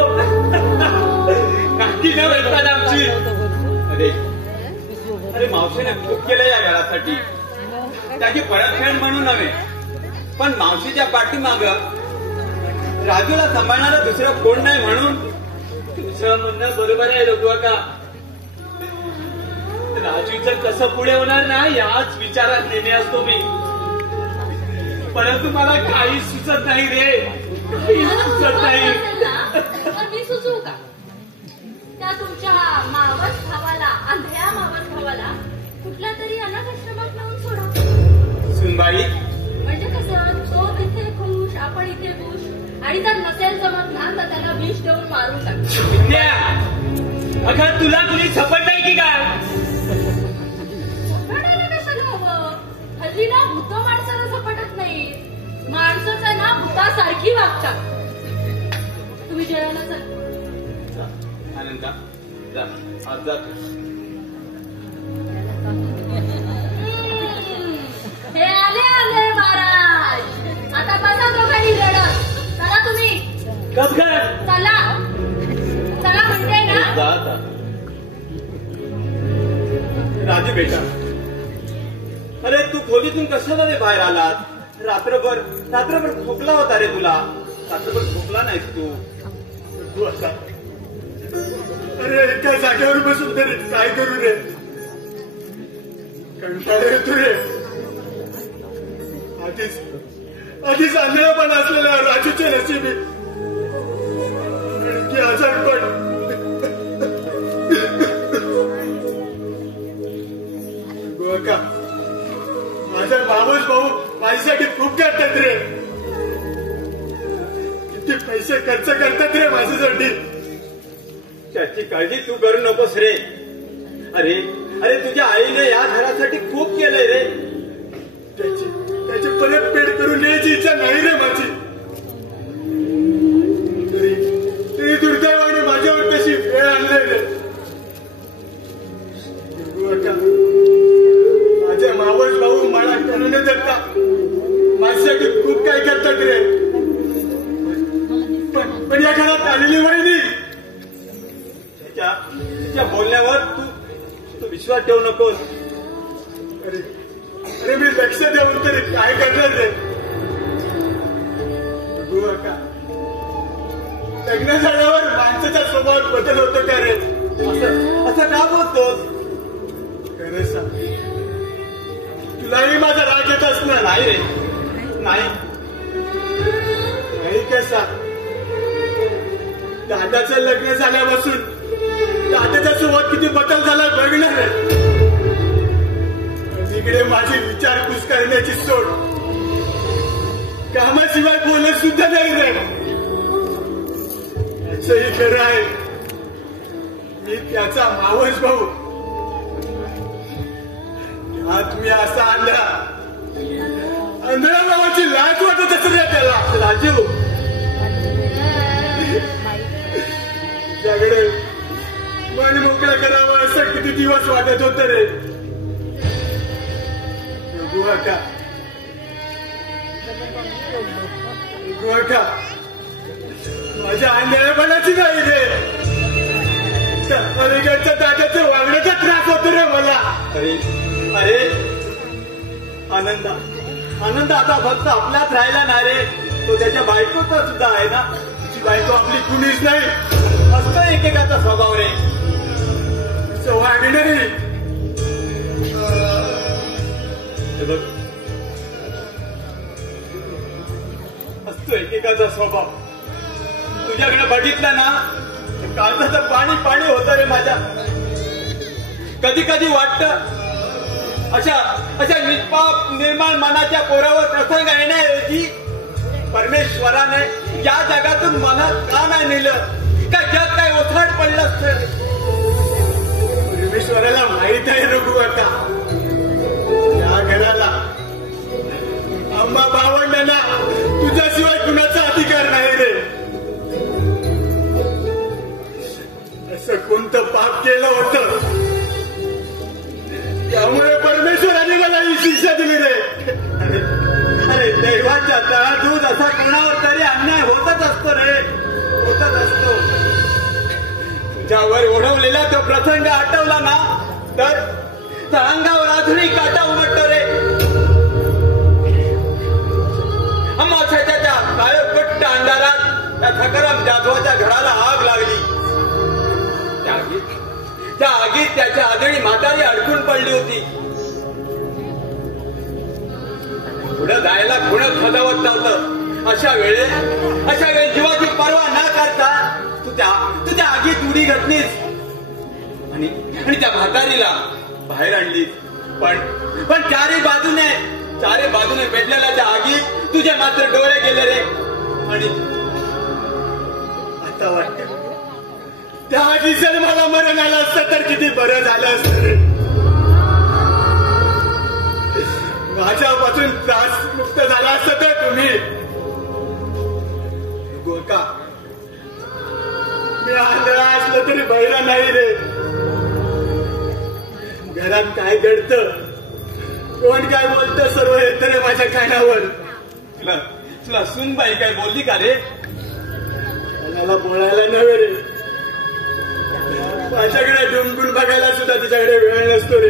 नाकी न येतात आमची. अरे मावशीने खूप केलं या घरासाठी. त्याची परतफेड म्हणून नव्हे, पण मावशीच्या पाठीमाग राजूला सांभाळणारा दुसरं कोण नाही म्हणून. तुझं म्हणणं बरोबर आहे रघुवा का. राजूचं कसं पुढे होणार ना याच विचारात नेहमी असतो मी. परंतु मला काही सुचत नाही रे. काही सुचत नाही. मी सुचवू का त्या तुमच्या मावस भावाला, आंधळ्या मावस भावाला कुठल्या तरी अनाथ आश्रमात लावून सोडा. सुनबाई म्हणजे कसं, तो तिथे खुश, आपण इथे खुश, आणि जर नसेल जमत ना तर त्याला विष देऊन मारून टाकतो. अगं तुला कुणी झपट नाही की काय. झपटायला कशाला हवं. हल्ली ना भूत माणसाला झपटत नाही. माणसंच आहे ना भूतासारखी वागतात. तुम्ही जेवायला चल. आनंदा जा, आज जा. हे आले आले महाराज. आता बसा दोघांनी रडत. चला तुम्ही गप कर. चला चला म्हणते ना. जा आता. राजू बेटा, अरे तू खोलीतून कशाला रे बाहेर आलात. रात्रभर खोकला होता रे तुला. रात्रभर खोकला नाहीस तू असा. अरे एका जागेवर बसून तरी काय करू रे. कंटाळा येतो रे. आधीच आंधळेपण असलेल्या राजूचे नशिबी आणखी आजारपण. गोका माझा मावस भाऊ माझ्यासाठी खूप करतात रे. किती पैसे खर्च करतात रे माझ्यासाठी. त्याची काळजी तू करू नकोस रे. अरे तुझ्या आईने या घरासाठी खूप केलंय रे. त्याची परतफेड करून यायची इच्छा नाही रे माझी. तरी दुर्दैवाने माझ्यावर कशी वेळ आणलाय रे. माझ्या मावस भाऊ मला करून देता माझ्यासाठी खूप काय करतात रे. पण या घरात आलेली वहिनी त्याच्या बोलण्यावर तू विश्वास ठेवू नकोस. अरे मी लक्ष देऊन तरी काय करणार रे. लग्न झाल्यावर माणसाचा स्वभाव बदल होतो का रे. असं का बोलतोस. खरं सांग, तुलाही माझा राग येत असणार. नाही रे. नाही कसा. दादाचं लग्न झाल्यापासून दादाचा स्वभाव किती बदल झाला बघणार रे. इकडे माझी विचारपूस करण्याची सोड. कामाशिवाय बोलत सुद्धा नाही रे. याचंही खरं आहे. मी त्याचा मावस भाऊ. आज मी असा आंधळ्या भावाची लाज वाटत असेल रे त्याला. राजू त्याकडे मन मोकळं करावं असं किती दिवस वाटत होतं रे. गुहाका माझ्या आंधळेपणाची नाही रे. अलीकडच्या दादाच्या वागण्याचा त्रास होतो रे मला. अरे आनंद आता फक्त आपल्यात राहिला ना रे. तो त्याच्या बायकोचा सुद्धा आहे ना. तुझी बायको आपली कुणीच नाही. असतो एकेकाचा स्वभाव रे. वागणे नाही. असतो एकेकाचा स्वभाव. तुझ्याकडे बघितलं ना काळजाचं पाणी होतं रे माझ्या. कधी कधी वाटतं अशा निष्पाप निर्माण मनाच्या पोरावर प्रसंग येण्याऐवजी परमेश्वराने या जगातून मला का नाही नेलं. का जग काय ओसाड पडलं असतं. परमेश्वराला माहित आहे रघु आता. या घराला आम्हा भावंडांना तुझ्याशिवाय कुणाचा अधिकार नाही रे. पाप केलं होतं त्यामुळे परमेश्वराने मला ही शिक्षा दिली रे. अरे दैवाच्या तळातून असा कोणावर तरी अन्याय होतच असतो रे, होतच असतो. तुझ्यावर ओढवलेला तो प्रसंग आठवला ना तर अंगावर अजूनही काटा उमटतो रे. अमावास्येच्या त्या काळपट्ट अंधारात त्या सकाराम जाधवाच्या घराला आग लागली. त्या आगीत त्याच्या आदळी म्हातारी अडकून पडली होती. पुढे जायला कुणच सजावत नव्हतं. अशा वेळी जीवाची पर्वा न करता तुझ्या आगीत उडी घातलीस आणि त्या म्हातारीला बाहेर आणलीस. पण चारी बाजूने पेटलेल्या त्या आगीत तुझे मात्र डोळे गेले रे. आणि आता वाटतं त्या आधी जर मला मरण आलं असतं तर किती बरं झालं असतं रे. माझ्यापासून त्रास मुक्त झाला असतं तर तुम्ही गोका मी आंधळा असलं तरी बहिरा नाही रे. घरात काय घडतं कोण काय बोलतं सर्व येतं रे माझ्या कानावर. तुला सुनबाई काय बोलली का रे? मला बोलायला नव्हे रे, माझ्याकडे डुंबून बघायला सुद्धा तुझ्याकडे वेळ नसतो रे.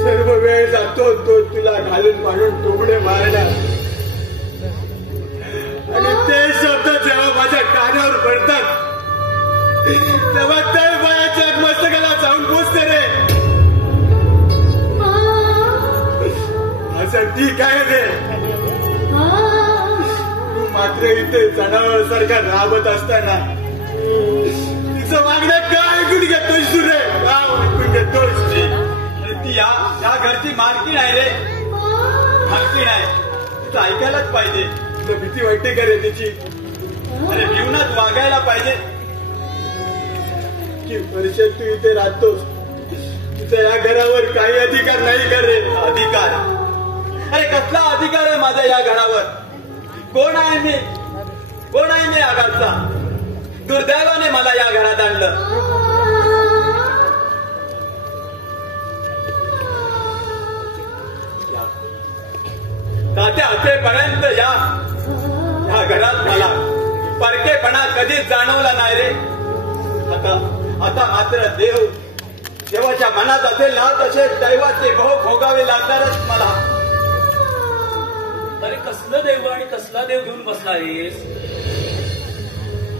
सर्व वेळ जातो तो तुला घालून पाडून टोपडे मारणार. आणि ते शब्द जेव्हा माझ्या कानावर पडतात तेव्हा तळ पायाच्या मस्तकाला जाऊन पोचते रे. असं ठीक आहे रे, तू मात्र इथे जनावरांसारखा राबत असताना तिचं वागणं काय ऐकून घेतोस तू रे? का ऐकून घेतोस? ती या घरची मालकीण आहे रे, मालकीण आहे. तिचं ऐकायलाच पाहिजे. तुला भीती वाटते का रे तिची? अरे जीवनात वागायला पाहिजे की वर्ष तू इथे राहतोस तुझा या घरावर काही अधिकार नाही का रे? अधिकार? अरे कसला अधिकार आहे माझा या घरावर? कोण आहे मी या घरचा? दुर्दैवाने मला या घरात आणलं. तात्या असेपर्यंत या घरात मला परकेपणा कधीच जाणवला नाही रे. आता मात्र देवाच्या मनात असेल ना तसे दैवाचे भोग भोगावे लागणारच मला. अरे कसलं देव आणि कसला देव घेऊन बसला आहेस?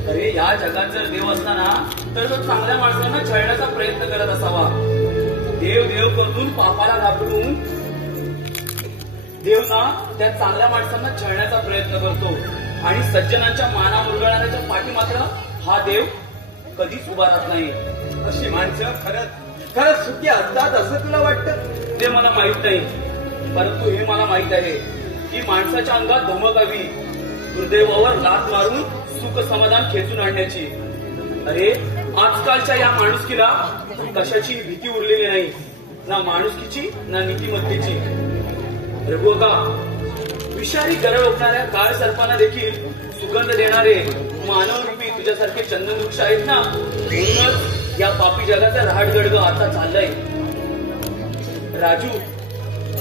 अरे या जगात जर देव असताना तर तो चांगल्या माणसांना छळण्याचा प्रयत्न करत असावा. देव करून पापाला घाबरून देव ना त्या चांगल्या माणसांना छळण्याचा प्रयत्न करतो आणि सज्जनांच्या माना मुरगळणाऱ्याच्या पाठी मात्र हा देव कधीच उभा राहत नाही. अशी माणसं खरंच सुखी असतात असं तुला वाटतं? ते मला माहित नाही, परंतु हे मला माहित आहे की माणसाच्या अंगात धमक हवी दुर्दैवावर लाथ मारून सुख समाधान खेचून आणण्याची. अरे आजकालच्या या माणुसकीला कशाची भीती उरलेली नाही, ना माणुसकीची ना नीतिमत्तेची. रघुका विषारी गरळ ओकणाऱ्या काळ सर्पांना देखील सुगंध देणारे मानवरूपी तुझ्यासारखे चंदन वृक्ष आहेत ना, म्हणूनच या पापी जगाचा रहाटगडगं आता चाललंय. राजू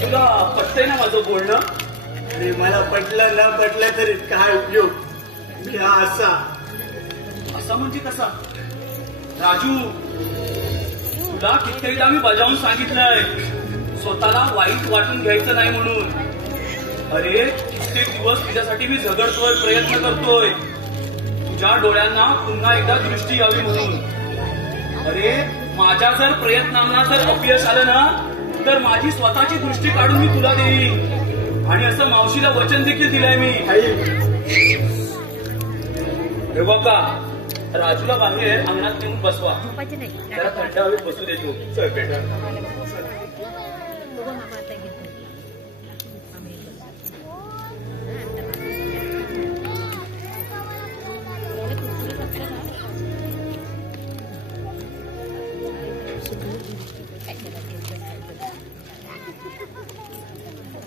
तुला पटतंय ना माझं बोलणं? अरे मला पटलं न पटलं तरी काय उपयोग? मी हा असा म्हणजे कसा? राजू तुला कित्येकदा मी बजावून सांगितलंय स्वतःला वाईट वाटून घ्यायचं नाही म्हणून. अरे कित्येक दिवस तुझ्यासाठी मी झगडतोय, प्रयत्न करतोय तुझ्या डोळ्यांना पुन्हा एकदा दृष्टी यावी म्हणून. अरे माझ्या जर प्रयत्नांना जर अपयश आलं ना तर माझी स्वतःची दृष्टी काढून मी तुला देईन आणि असं मावशीला वचन देखील दिलंय मी. हे बघा राजूला बाहेर अंगणात नेऊन बसवा, त्याला थंड हवेत बसू देतो. चल बेटा.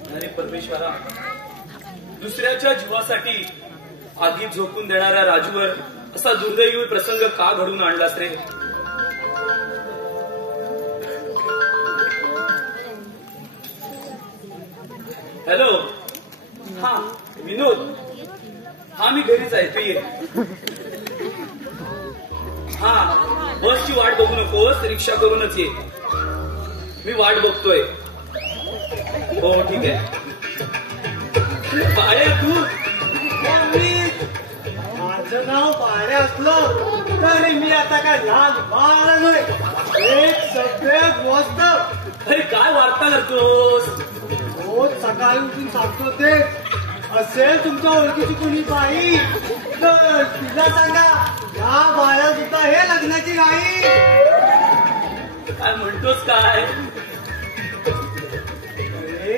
अरे परमेश्वरा, दुसऱ्याच्या जीवासाठी आगीत झोकून देणाऱ्या राजूवर असा दुर्दैवी प्रसंग का घडून आणलास रे? हॅलो, हा विनोद. हा मी घरीच आहे, तू ये. हा, बसची वाट बघू नकोस, रिक्षा करूनच ये. मी वाट बघतोय. हो ठीक आहे. बाळे तू? माझं नाव बाळे असलं तरी मी आता काय लहान बाळ नाही. एक सगळ्यात मस्त. अरे काय वार्ता करतोस? रोज सकाळी उठून सांगतो ते. असेल तुमच्या ओळखीची कोणी बाई तर तिला सांगा या बाळा सुद्धा हे लग्नाची घाई. काय म्हणतोस काय?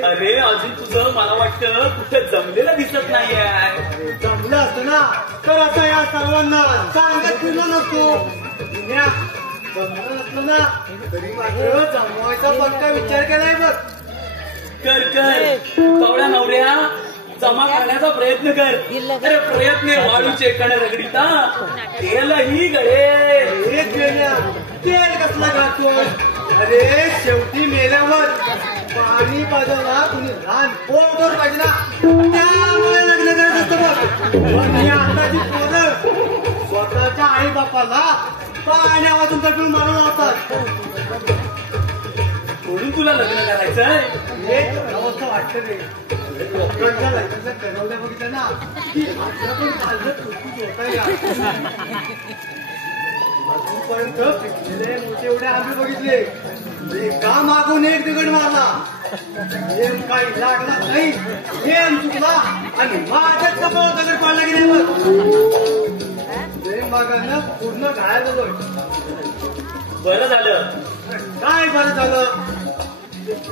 अरे अजून तुझं मला वाटतं कुठे जमलेलं दिसत नाहीये. जमलं असतं ना तर आता या सर्वांना सांगत फिरलो नसतो. जमलं नसलं ना तरी मात्र जमवायचा पक्का विचार केलाय बघ. कर कर कवड्या नवऱ्या, जमा करण्याचा प्रयत्न कर. अरे प्रयत्न वाळूचे कण रगडीता तेलही गळे. तेल कसलं घालतोय? अरे शेवटी मेल्यावर पाणी पाजायला कुणी लहान पोर पाहिजे ना, त्यामुळे लग्न करत असतं बघ. पण ही आताची पोरं स्वतःच्या आई बापाला पाण्या वाचून तटून मारून लावतात. म्हणून तुला लग्न करायचंय? हे अवस्था वाटतं रे. लोकांच्या लग्नाचं ठरवलं बघितलं ना की आपलं पण चाललं तुटून होत या. अजूनपर्यंत पिकलेले मोठे एवढे आंबे बघितले. एका मागून एक दगड मारला. नेम काही लागला नाही. नेम चुकला आणि माझ्याच कपाळात दगड पाडला की नाही बघ. प्रेम मागानं पूर्ण घायल झालोय. बरं झालं. काय बरं झालं?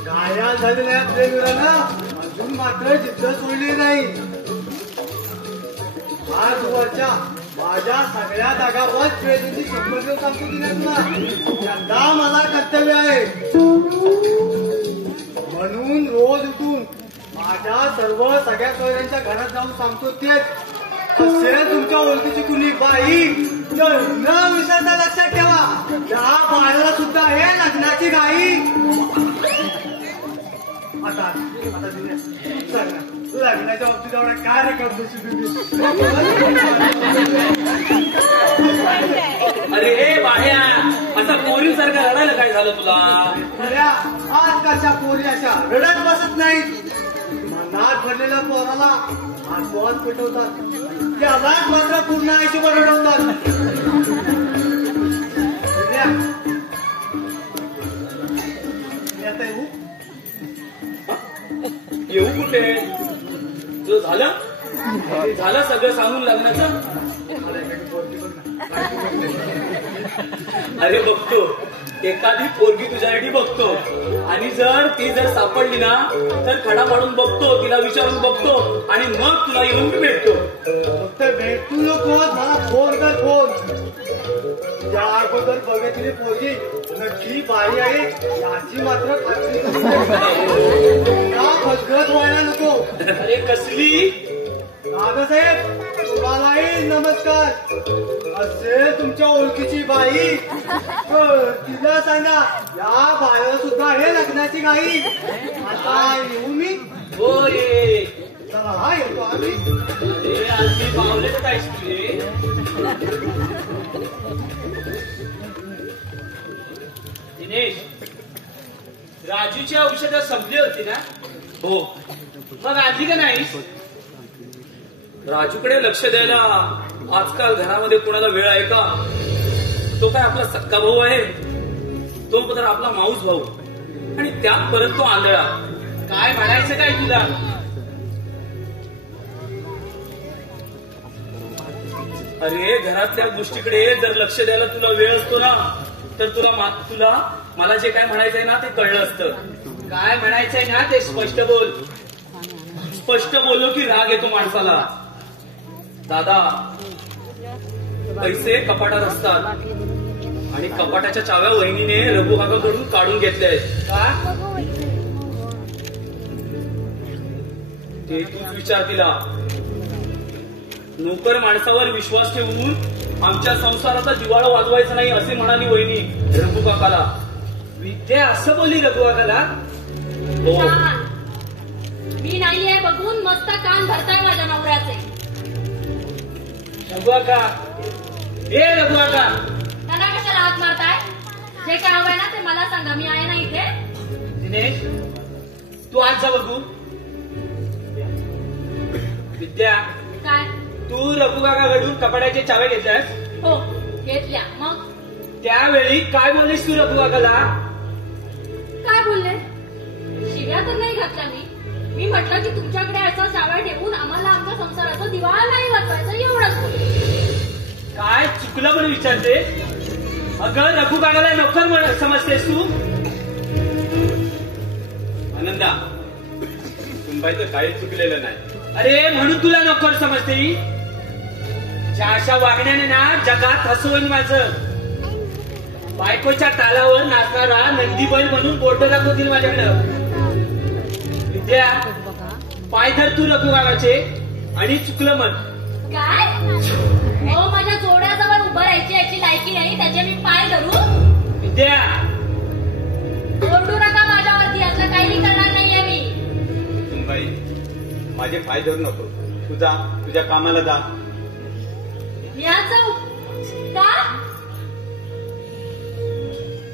घायाळ झालेल्या प्रेमीरानं अजून मात्र जिद्द सोडली नाही. आजवरच्या माझ्या सगळ्या जागावर प्रेमीची शंभर देव सांगतो की नाही तुला. यंदा मला कर्तव्य आहे. म्हणून रोज उठून माझ्या सर्व सगळ्या सोयऱ्यांच्या घरात जाऊन सांगतो तेच. असेल तुमच्या ओळखीची कुणी बाई तर न विसरता लक्षात ठेवा या बाळाला सुद्धा हे लग्नाची घाई. आता लग्नाच्या बाबतीत एवढा काय रे करतोशी तुम्ही? अरे हे बाळ्या, आता पोरीसारखं रडायला काय झालं तुला? आज कशा पोरी अशा रडत बसत नाहीत. मनात भरलेल्या पोराला हातवात पेटवतात. त्यालाच मात्र पूर्ण आयुष्यभर रडवतात. येऊ कुठे? तुझं झालं झालं सगळं सांगून लग्नाचं? अरे बघतो, एखादी पोरगी तुझ्यासाठी बघतो आणि जर ती सापडली ना तर खडा पाडून बघतो, तिला विचारून बघतो आणि मग तुला येऊन मी भेटतो. फक्त भेटू नको, मला फोन कर फोन. या अगोदर बघितली पोरगी नक्की बाई आहे याची मात्र खात्री फसगत व्हायला नको. अरे कसली? दादासाहेब तुम्हालाही नमस्कार. असेल तुमच्या ओळखीची बाई तिला सांगा या बाळाला सुद्धा हे लग्नाची घाई. आता येऊ मी? हो ये. चला हा येतो आम्ही. आज मी पावले तर काय शिकले? दिनेश, राजूची औषधं संपली होती ना? हो. मग आधी का नाही? राजूकडे लक्ष द्यायला आजकाल घरामध्ये कोणाला वेळ आहे का? तो काय आपला सक्का भाऊ आहे? तो तर आपला माऊस भाऊ आणि त्यात परत तो आंधळा. काय म्हणायचं काय तुला? अरे घरातल्या गोष्टीकडे जर लक्ष द्यायला तुला वेळ असतो ना तर तुला मला जे काय म्हणायचंय ना ते कळलं असतं. काय म्हणायचंय ना ते स्पष्ट बोल. स्पष्ट बोललो की राग येतो माणसाला. दादा, पैसे कपाटात असतात आणि कपाटाच्या चाव्या वहिनीने रघु काकाकडून काढून घेतल्या आहेत. का? ते तूच विचार तिला. नोकर माणसावर विश्वास ठेवून आमच्या संसाराचा जिव्हाळा वाजवायचा नाही असे म्हणाली वहिनी रघु काकाला. विद्या असं बोलली रघु काकाला? हो. छान. मी नाहीये बघून मस्त कान भरताय माझ्या नवऱ्याचे. रघु काका, ए रघु काका, त्यांना कशाला हात मारताय? जे काय हवंय ना ते मला सांगा, मी आहे ना इथे. दिनेश तू आज जा बघू. विद्या, काय? तू रघु काकाकडून कपड्याच्या चाव्या घेतल्यास? हो घेतल्या. मग त्यावेळी काय बोललीस तू रघु काकाला? काय बोलले? शिव्या तर नाही घातल्या मी म्हटलं की तुमच्याकडे असा चाव्या ठेवून आम्हाला आमच्या संसाराचा दिवाळा नाही वाचवायचा, एवढंच बोलले. काय चुकलं म्हणून विचारते? अगं रघु काकाला नोकर समजतेस तू? आनंदा, सुनबाईचं काहीच चुकलेलं नाही. अरे म्हणून तुला नोकर समजते? ज्या अशा वागण्याने ना जगात हसू होईल माझं. बायकोच्या तालावर नाचणारा नंदी बैल म्हणून बोट दाखवतील माझ्याकडं. विद्या, पाय धर तू रघु काकाचे आणि चुकलं म्हण. काय? हो माझ्या जोड्याजवळ उभं राहायची याची लायकी नाही, त्याचे मी पाय धरू? विद्या, ओरडू नका माझ्यावरती, असं काही करणार नाहीये मी. सुनबाई, माझे पाय धरू नको. तू जा, तुझ्या कामाला जा. मी आज जाऊ का?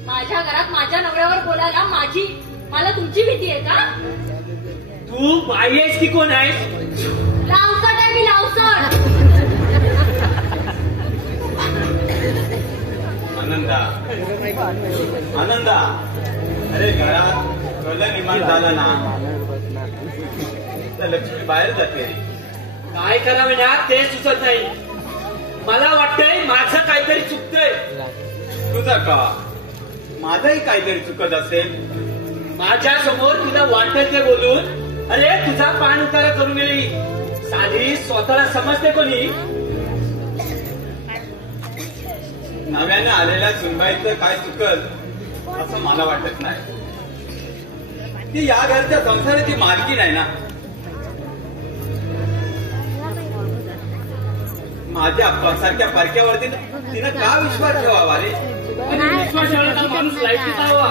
माझ्या घरात माझ्या नवऱ्यावर बोलायला मला तुमची भीती आहे का? तू बाई आहेस की कोण आहेस? लावसट आहे मी, लावसट. आनंदा, आनंदा, अरे घरात कल निर्माण झाला ना तर लक्ष्मी बाहेर जाते. काय करावं ना ते सुचत नाही. मला वाटतंय माझं काहीतरी चुकतंय. तुझा का? माझाही काहीतरी चुकत असेल. माझ्या समोर तुला वाटत ते बोलून अरे तुझा पान उतारा करून गेली. साधी स्वतःला समजते कोणी? नव्याने आलेल्या सुनबाईचं काय चुकल असं मला वाटत नाही. ती या घरच्या संसाराची मालकी नाही ना. माझ्या सारख्या पारख्यावरती तिनं का विश्वास ठेवावा रे? विश्वास ठेवण्याचा माणूस लायकीचा हवा.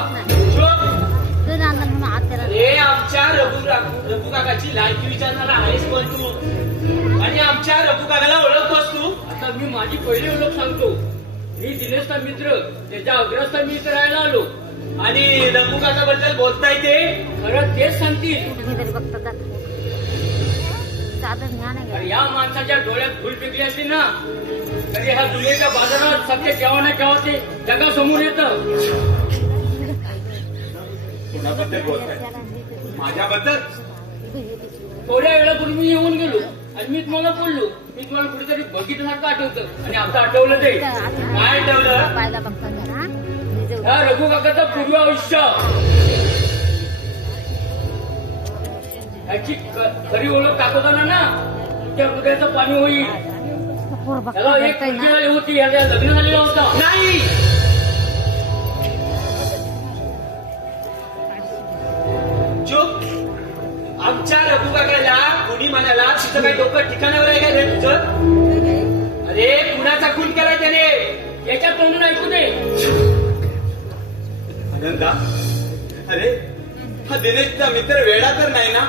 हे आमच्या रघु काकाची लायकी विचारणारा आहेस पण तू, आणि आमच्या रघु काकाला ओळखतोस तू? आता मी माझी पहिली ओळख सांगतो. मी दिनेशचा मित्र, त्याच्या अग्रस्थ मी इथे राहायला आलो. आणि रघु काकाबद्दल बोलताय ते खरं तेच सांगतील. अरे या माणसाच्या डोळ्यात फुल पिकली असली ना तरी ह्या दुनियेच्या बाजारात सत्य केव्हा ना केव्हा ते जगासमोर येतं. कुणाबद्दल बोलताय? माझ्याबद्दल? थोड्या वेळापूर्वी मी येऊन गेलो आणि मी तुम्हाला बोललो. मी तुम्हाला कुठेतरी बघितल्यासारखं आठवतं आणि आता आठवलं ते. काय ठेवलं? ह्या रघु काकाचं पूर्व आयुष्य, ह्याची खरी ओळख दाखवताना ना त्या हृदयाचं पाणी होईल. त्याला एक मुलगी झाली होती, याला लग्न झालेलं होतं. नाही. चुप. आमच्या रघु काकाला कुणी म्हणाला तिचं काही डोकं ठिकाणावर आहे का रे तुझं? अरे कुणाचा खून केलाय त्याने? याच्या तोंडून ऐकू दे. आनंदा, अरे हा दिनेशचा मित्र वेडा तर नाही ना?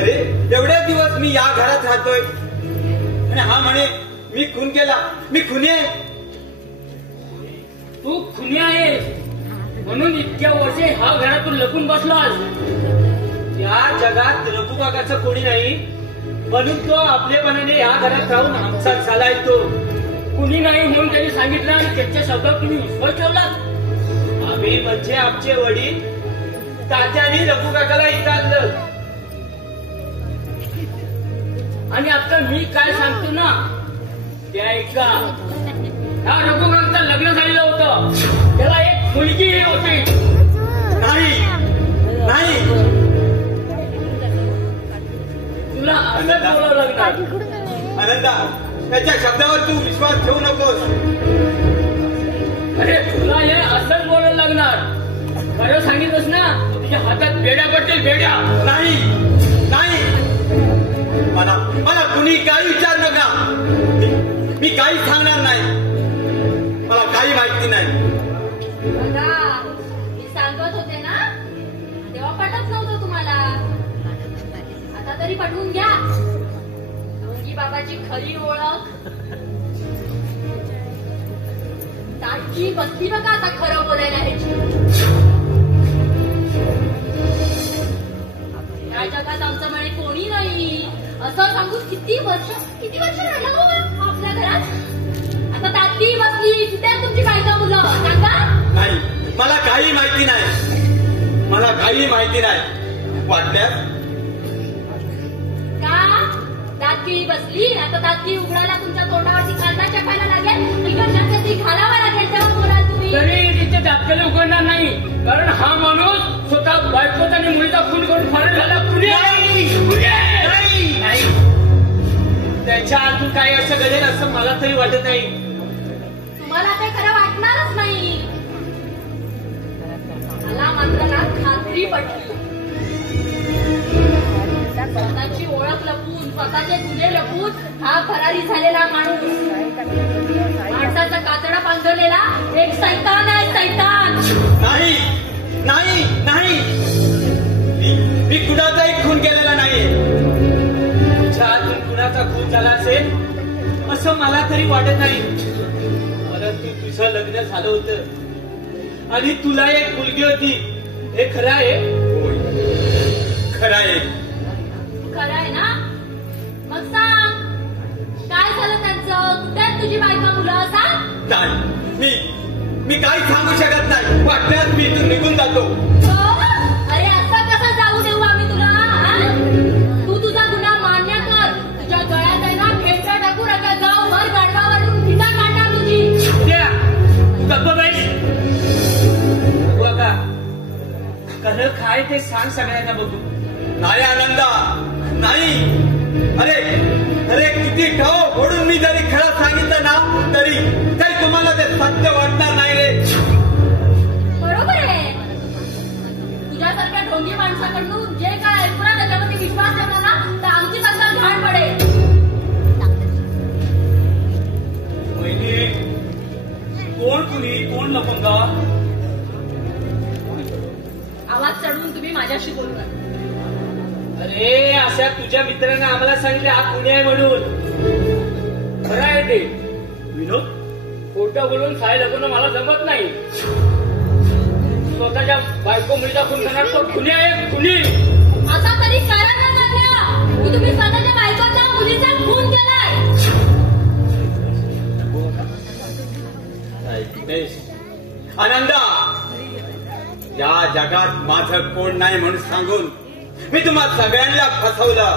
अरे एवढे दिवस मी या घरात राहतोय आणि हा म्हणे मी खून केला, मी खुनी आहे. तू खुनी आहेस म्हणून इतक्या वर्षे हा घरातून लपून बसलास. या जगात रघु काकाचं कोणी नाही म्हणून तो आपलेपणाने या घरात राहून आमचाच झालाय. तो कुणी नाही म्हणून त्यांनी सांगितलं आणि त्याच्या शब्दावर तुम्ही विश्वास ठेवलात. आम्ही म्हणजे आमचे वडील तात्याने रघु काकाला इथं आणलं. आणि आता मी काय सांगतो ना ते ऐका. ह्या रघु काकाचं लग्न झालेलं होतं, त्याला एक मुलगी होती. नाही नाही, तुला असंच बोलावं लागणार. आनंदा, त्याच्या शब्दावर तू विश्वास ठेवू नकोस. अरे तुला हे असंच बोलायला लागणार. खरं सांगितलंस ना तुझ्या हातात बेड्या पडतील, बेड्या. नाही नाही, मला कुणी काही विचार नका. मी काही सांगणार नाही. पटवून घ्या. ढोंगी बाबाची खरी ओळख ताटची बसली बघा आता खरं बोलायला ह्याची. या जगात आमचं म्हणे कोणी नाही असं सांगू किती वर्ष राहिलं हो आपल्या घरात. आता ताटली बसली कुठे तुमची बायका मुलं सांगा. नाही, मला काही माहिती नाही, मला काही माहिती नाही. वाटल्यास का दातगिरी बसली आता दातगिरी उघडायला तुमच्या तोंडावरती कांदा चपायला लागेल इकडच्या ती घालावा लागेल तेव्हा बोलाल तुम्ही. तरी तिचे दातकले उघडणार नाही कारण हा माणूस स्वतः बायकोचा आणि मुलीचा खून करून फरार झाला. त्याच्या अजून काही असं घडेल असं मला तरी वाटत नाही. तुम्हाला ते खरं वाटणारच नाही. मला मात्र ना खात्री पटली. स्वतःची ओळख लपवून स्वतःचे गुन्हे लपवून हा फरारी झालेला माणूस माणसाचं कातडं बांधलेला एक सैतान आहे. सैतान नाही नाही नाही, मी कुणाचाही खून केलेला नाही. तुझ्या हातून कुणाचा खून झाला असेल असं मला तरी वाटत नाही. परंतु तुझं लग्न झालं होतं आणि तुला एक मुलगी होती हे खरं आहे. खरं आहे. खरं आहे ना. मग सांग काय झालं त्यांचं. कुठे तुझी बायका मुलं सांग. नाही, मी काही सांगू शकत नाही. वाटल्यास मी इथून निघून जातो. अरे असं कसं जाऊ देऊ आम्ही तुला. तू तुझा गुन्हा मान्य कर. तुझ्या गळ्यात आहे ना भेंडा टाकू नका. गाव भर गाडवावरून भिंडा काढणार तुझी. बघा खरं काय ते सांग सगळ्यांना बघू. नाही आनंदा नाही. अरे अरे किती ठाव फोडून मी जरी खरं सांगितलं ना तरी तुम्हाला ते सत्य वाटणार नाही रे. बरोबर आहे. तुझ्यासारख्या ढोंगी माणसाकडून जे काय ऐकून त्याच्यामध्ये विश्वास ठेवला ना तर आमची तसा घाण पडेल. वहिनी कोण कुणी कोण लपंगा. आवाज चढवून तुम्ही माझ्याशी बोलू नका. अरे अशा तुझ्या मित्राने आम्हाला सांगितलं हा कुणी आहे म्हणून. खरं आहे ते विनोद. खोटं बोलून साय लगवणं मला जमत नाही. स्वतःच्या बायको मुलीचा खून करणार तो खुनी आहे. खुनी आता तरी कारण न लागल्या की तुम्ही स्वतःच्या बायकोचा मुलीचा खून केलाय. आनंदा या जगात माझं कोण नाही म्हणून सांगून मी तुम्हा सगळ्यांना फसवलं.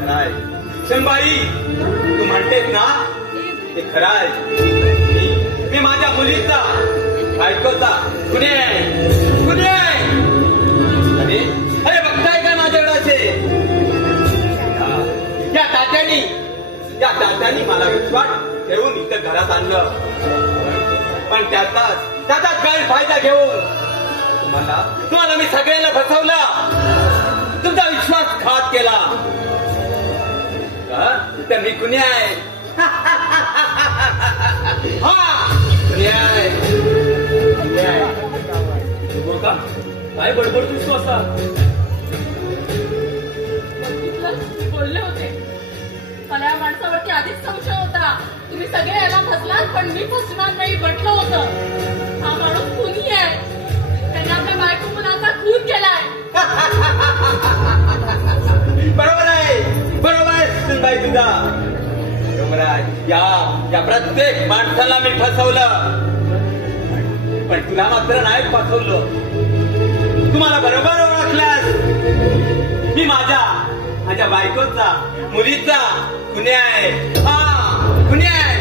खराय सुनबाई तू म्हणतेस ना ते खराय. मी माझ्या मुलीचा बायकोचा कुणी आहे. अरे अरे बघताय काय माझ्याकडे असे. या तात्यानी मला विश्वास ठेवून इथं घरात आणलं पण त्याचाच गैरफायदा घेऊन तुम्हाला मी सगळ्यांना फसवलं. तुमचा विश्वासघात केला. तर मी कुणी आहे. कुणी आहे. का काय बडबडतोस तू असा. बोलले होते मला या माणसावरती आधीच संशय होता. तुम्ही सगळे याला फसलात पण मी फसणार नाही म्हटलं होतं. हा माणूस कुणी आहे. त्याने आपल्या बायको मुलांचा खून केलाय. बरोबर आहे. बरोबर आहे सुनबाई तुझा. बरोबर आहे. या प्रत्येक माणसाला मी फसवलं पण तुला मात्र नाही फसवलं. तुम्हाला बरोबर ओळखलास. मी माझ्या बायकोचा मुलीचा कुणी आहे. हा कुणी आहे.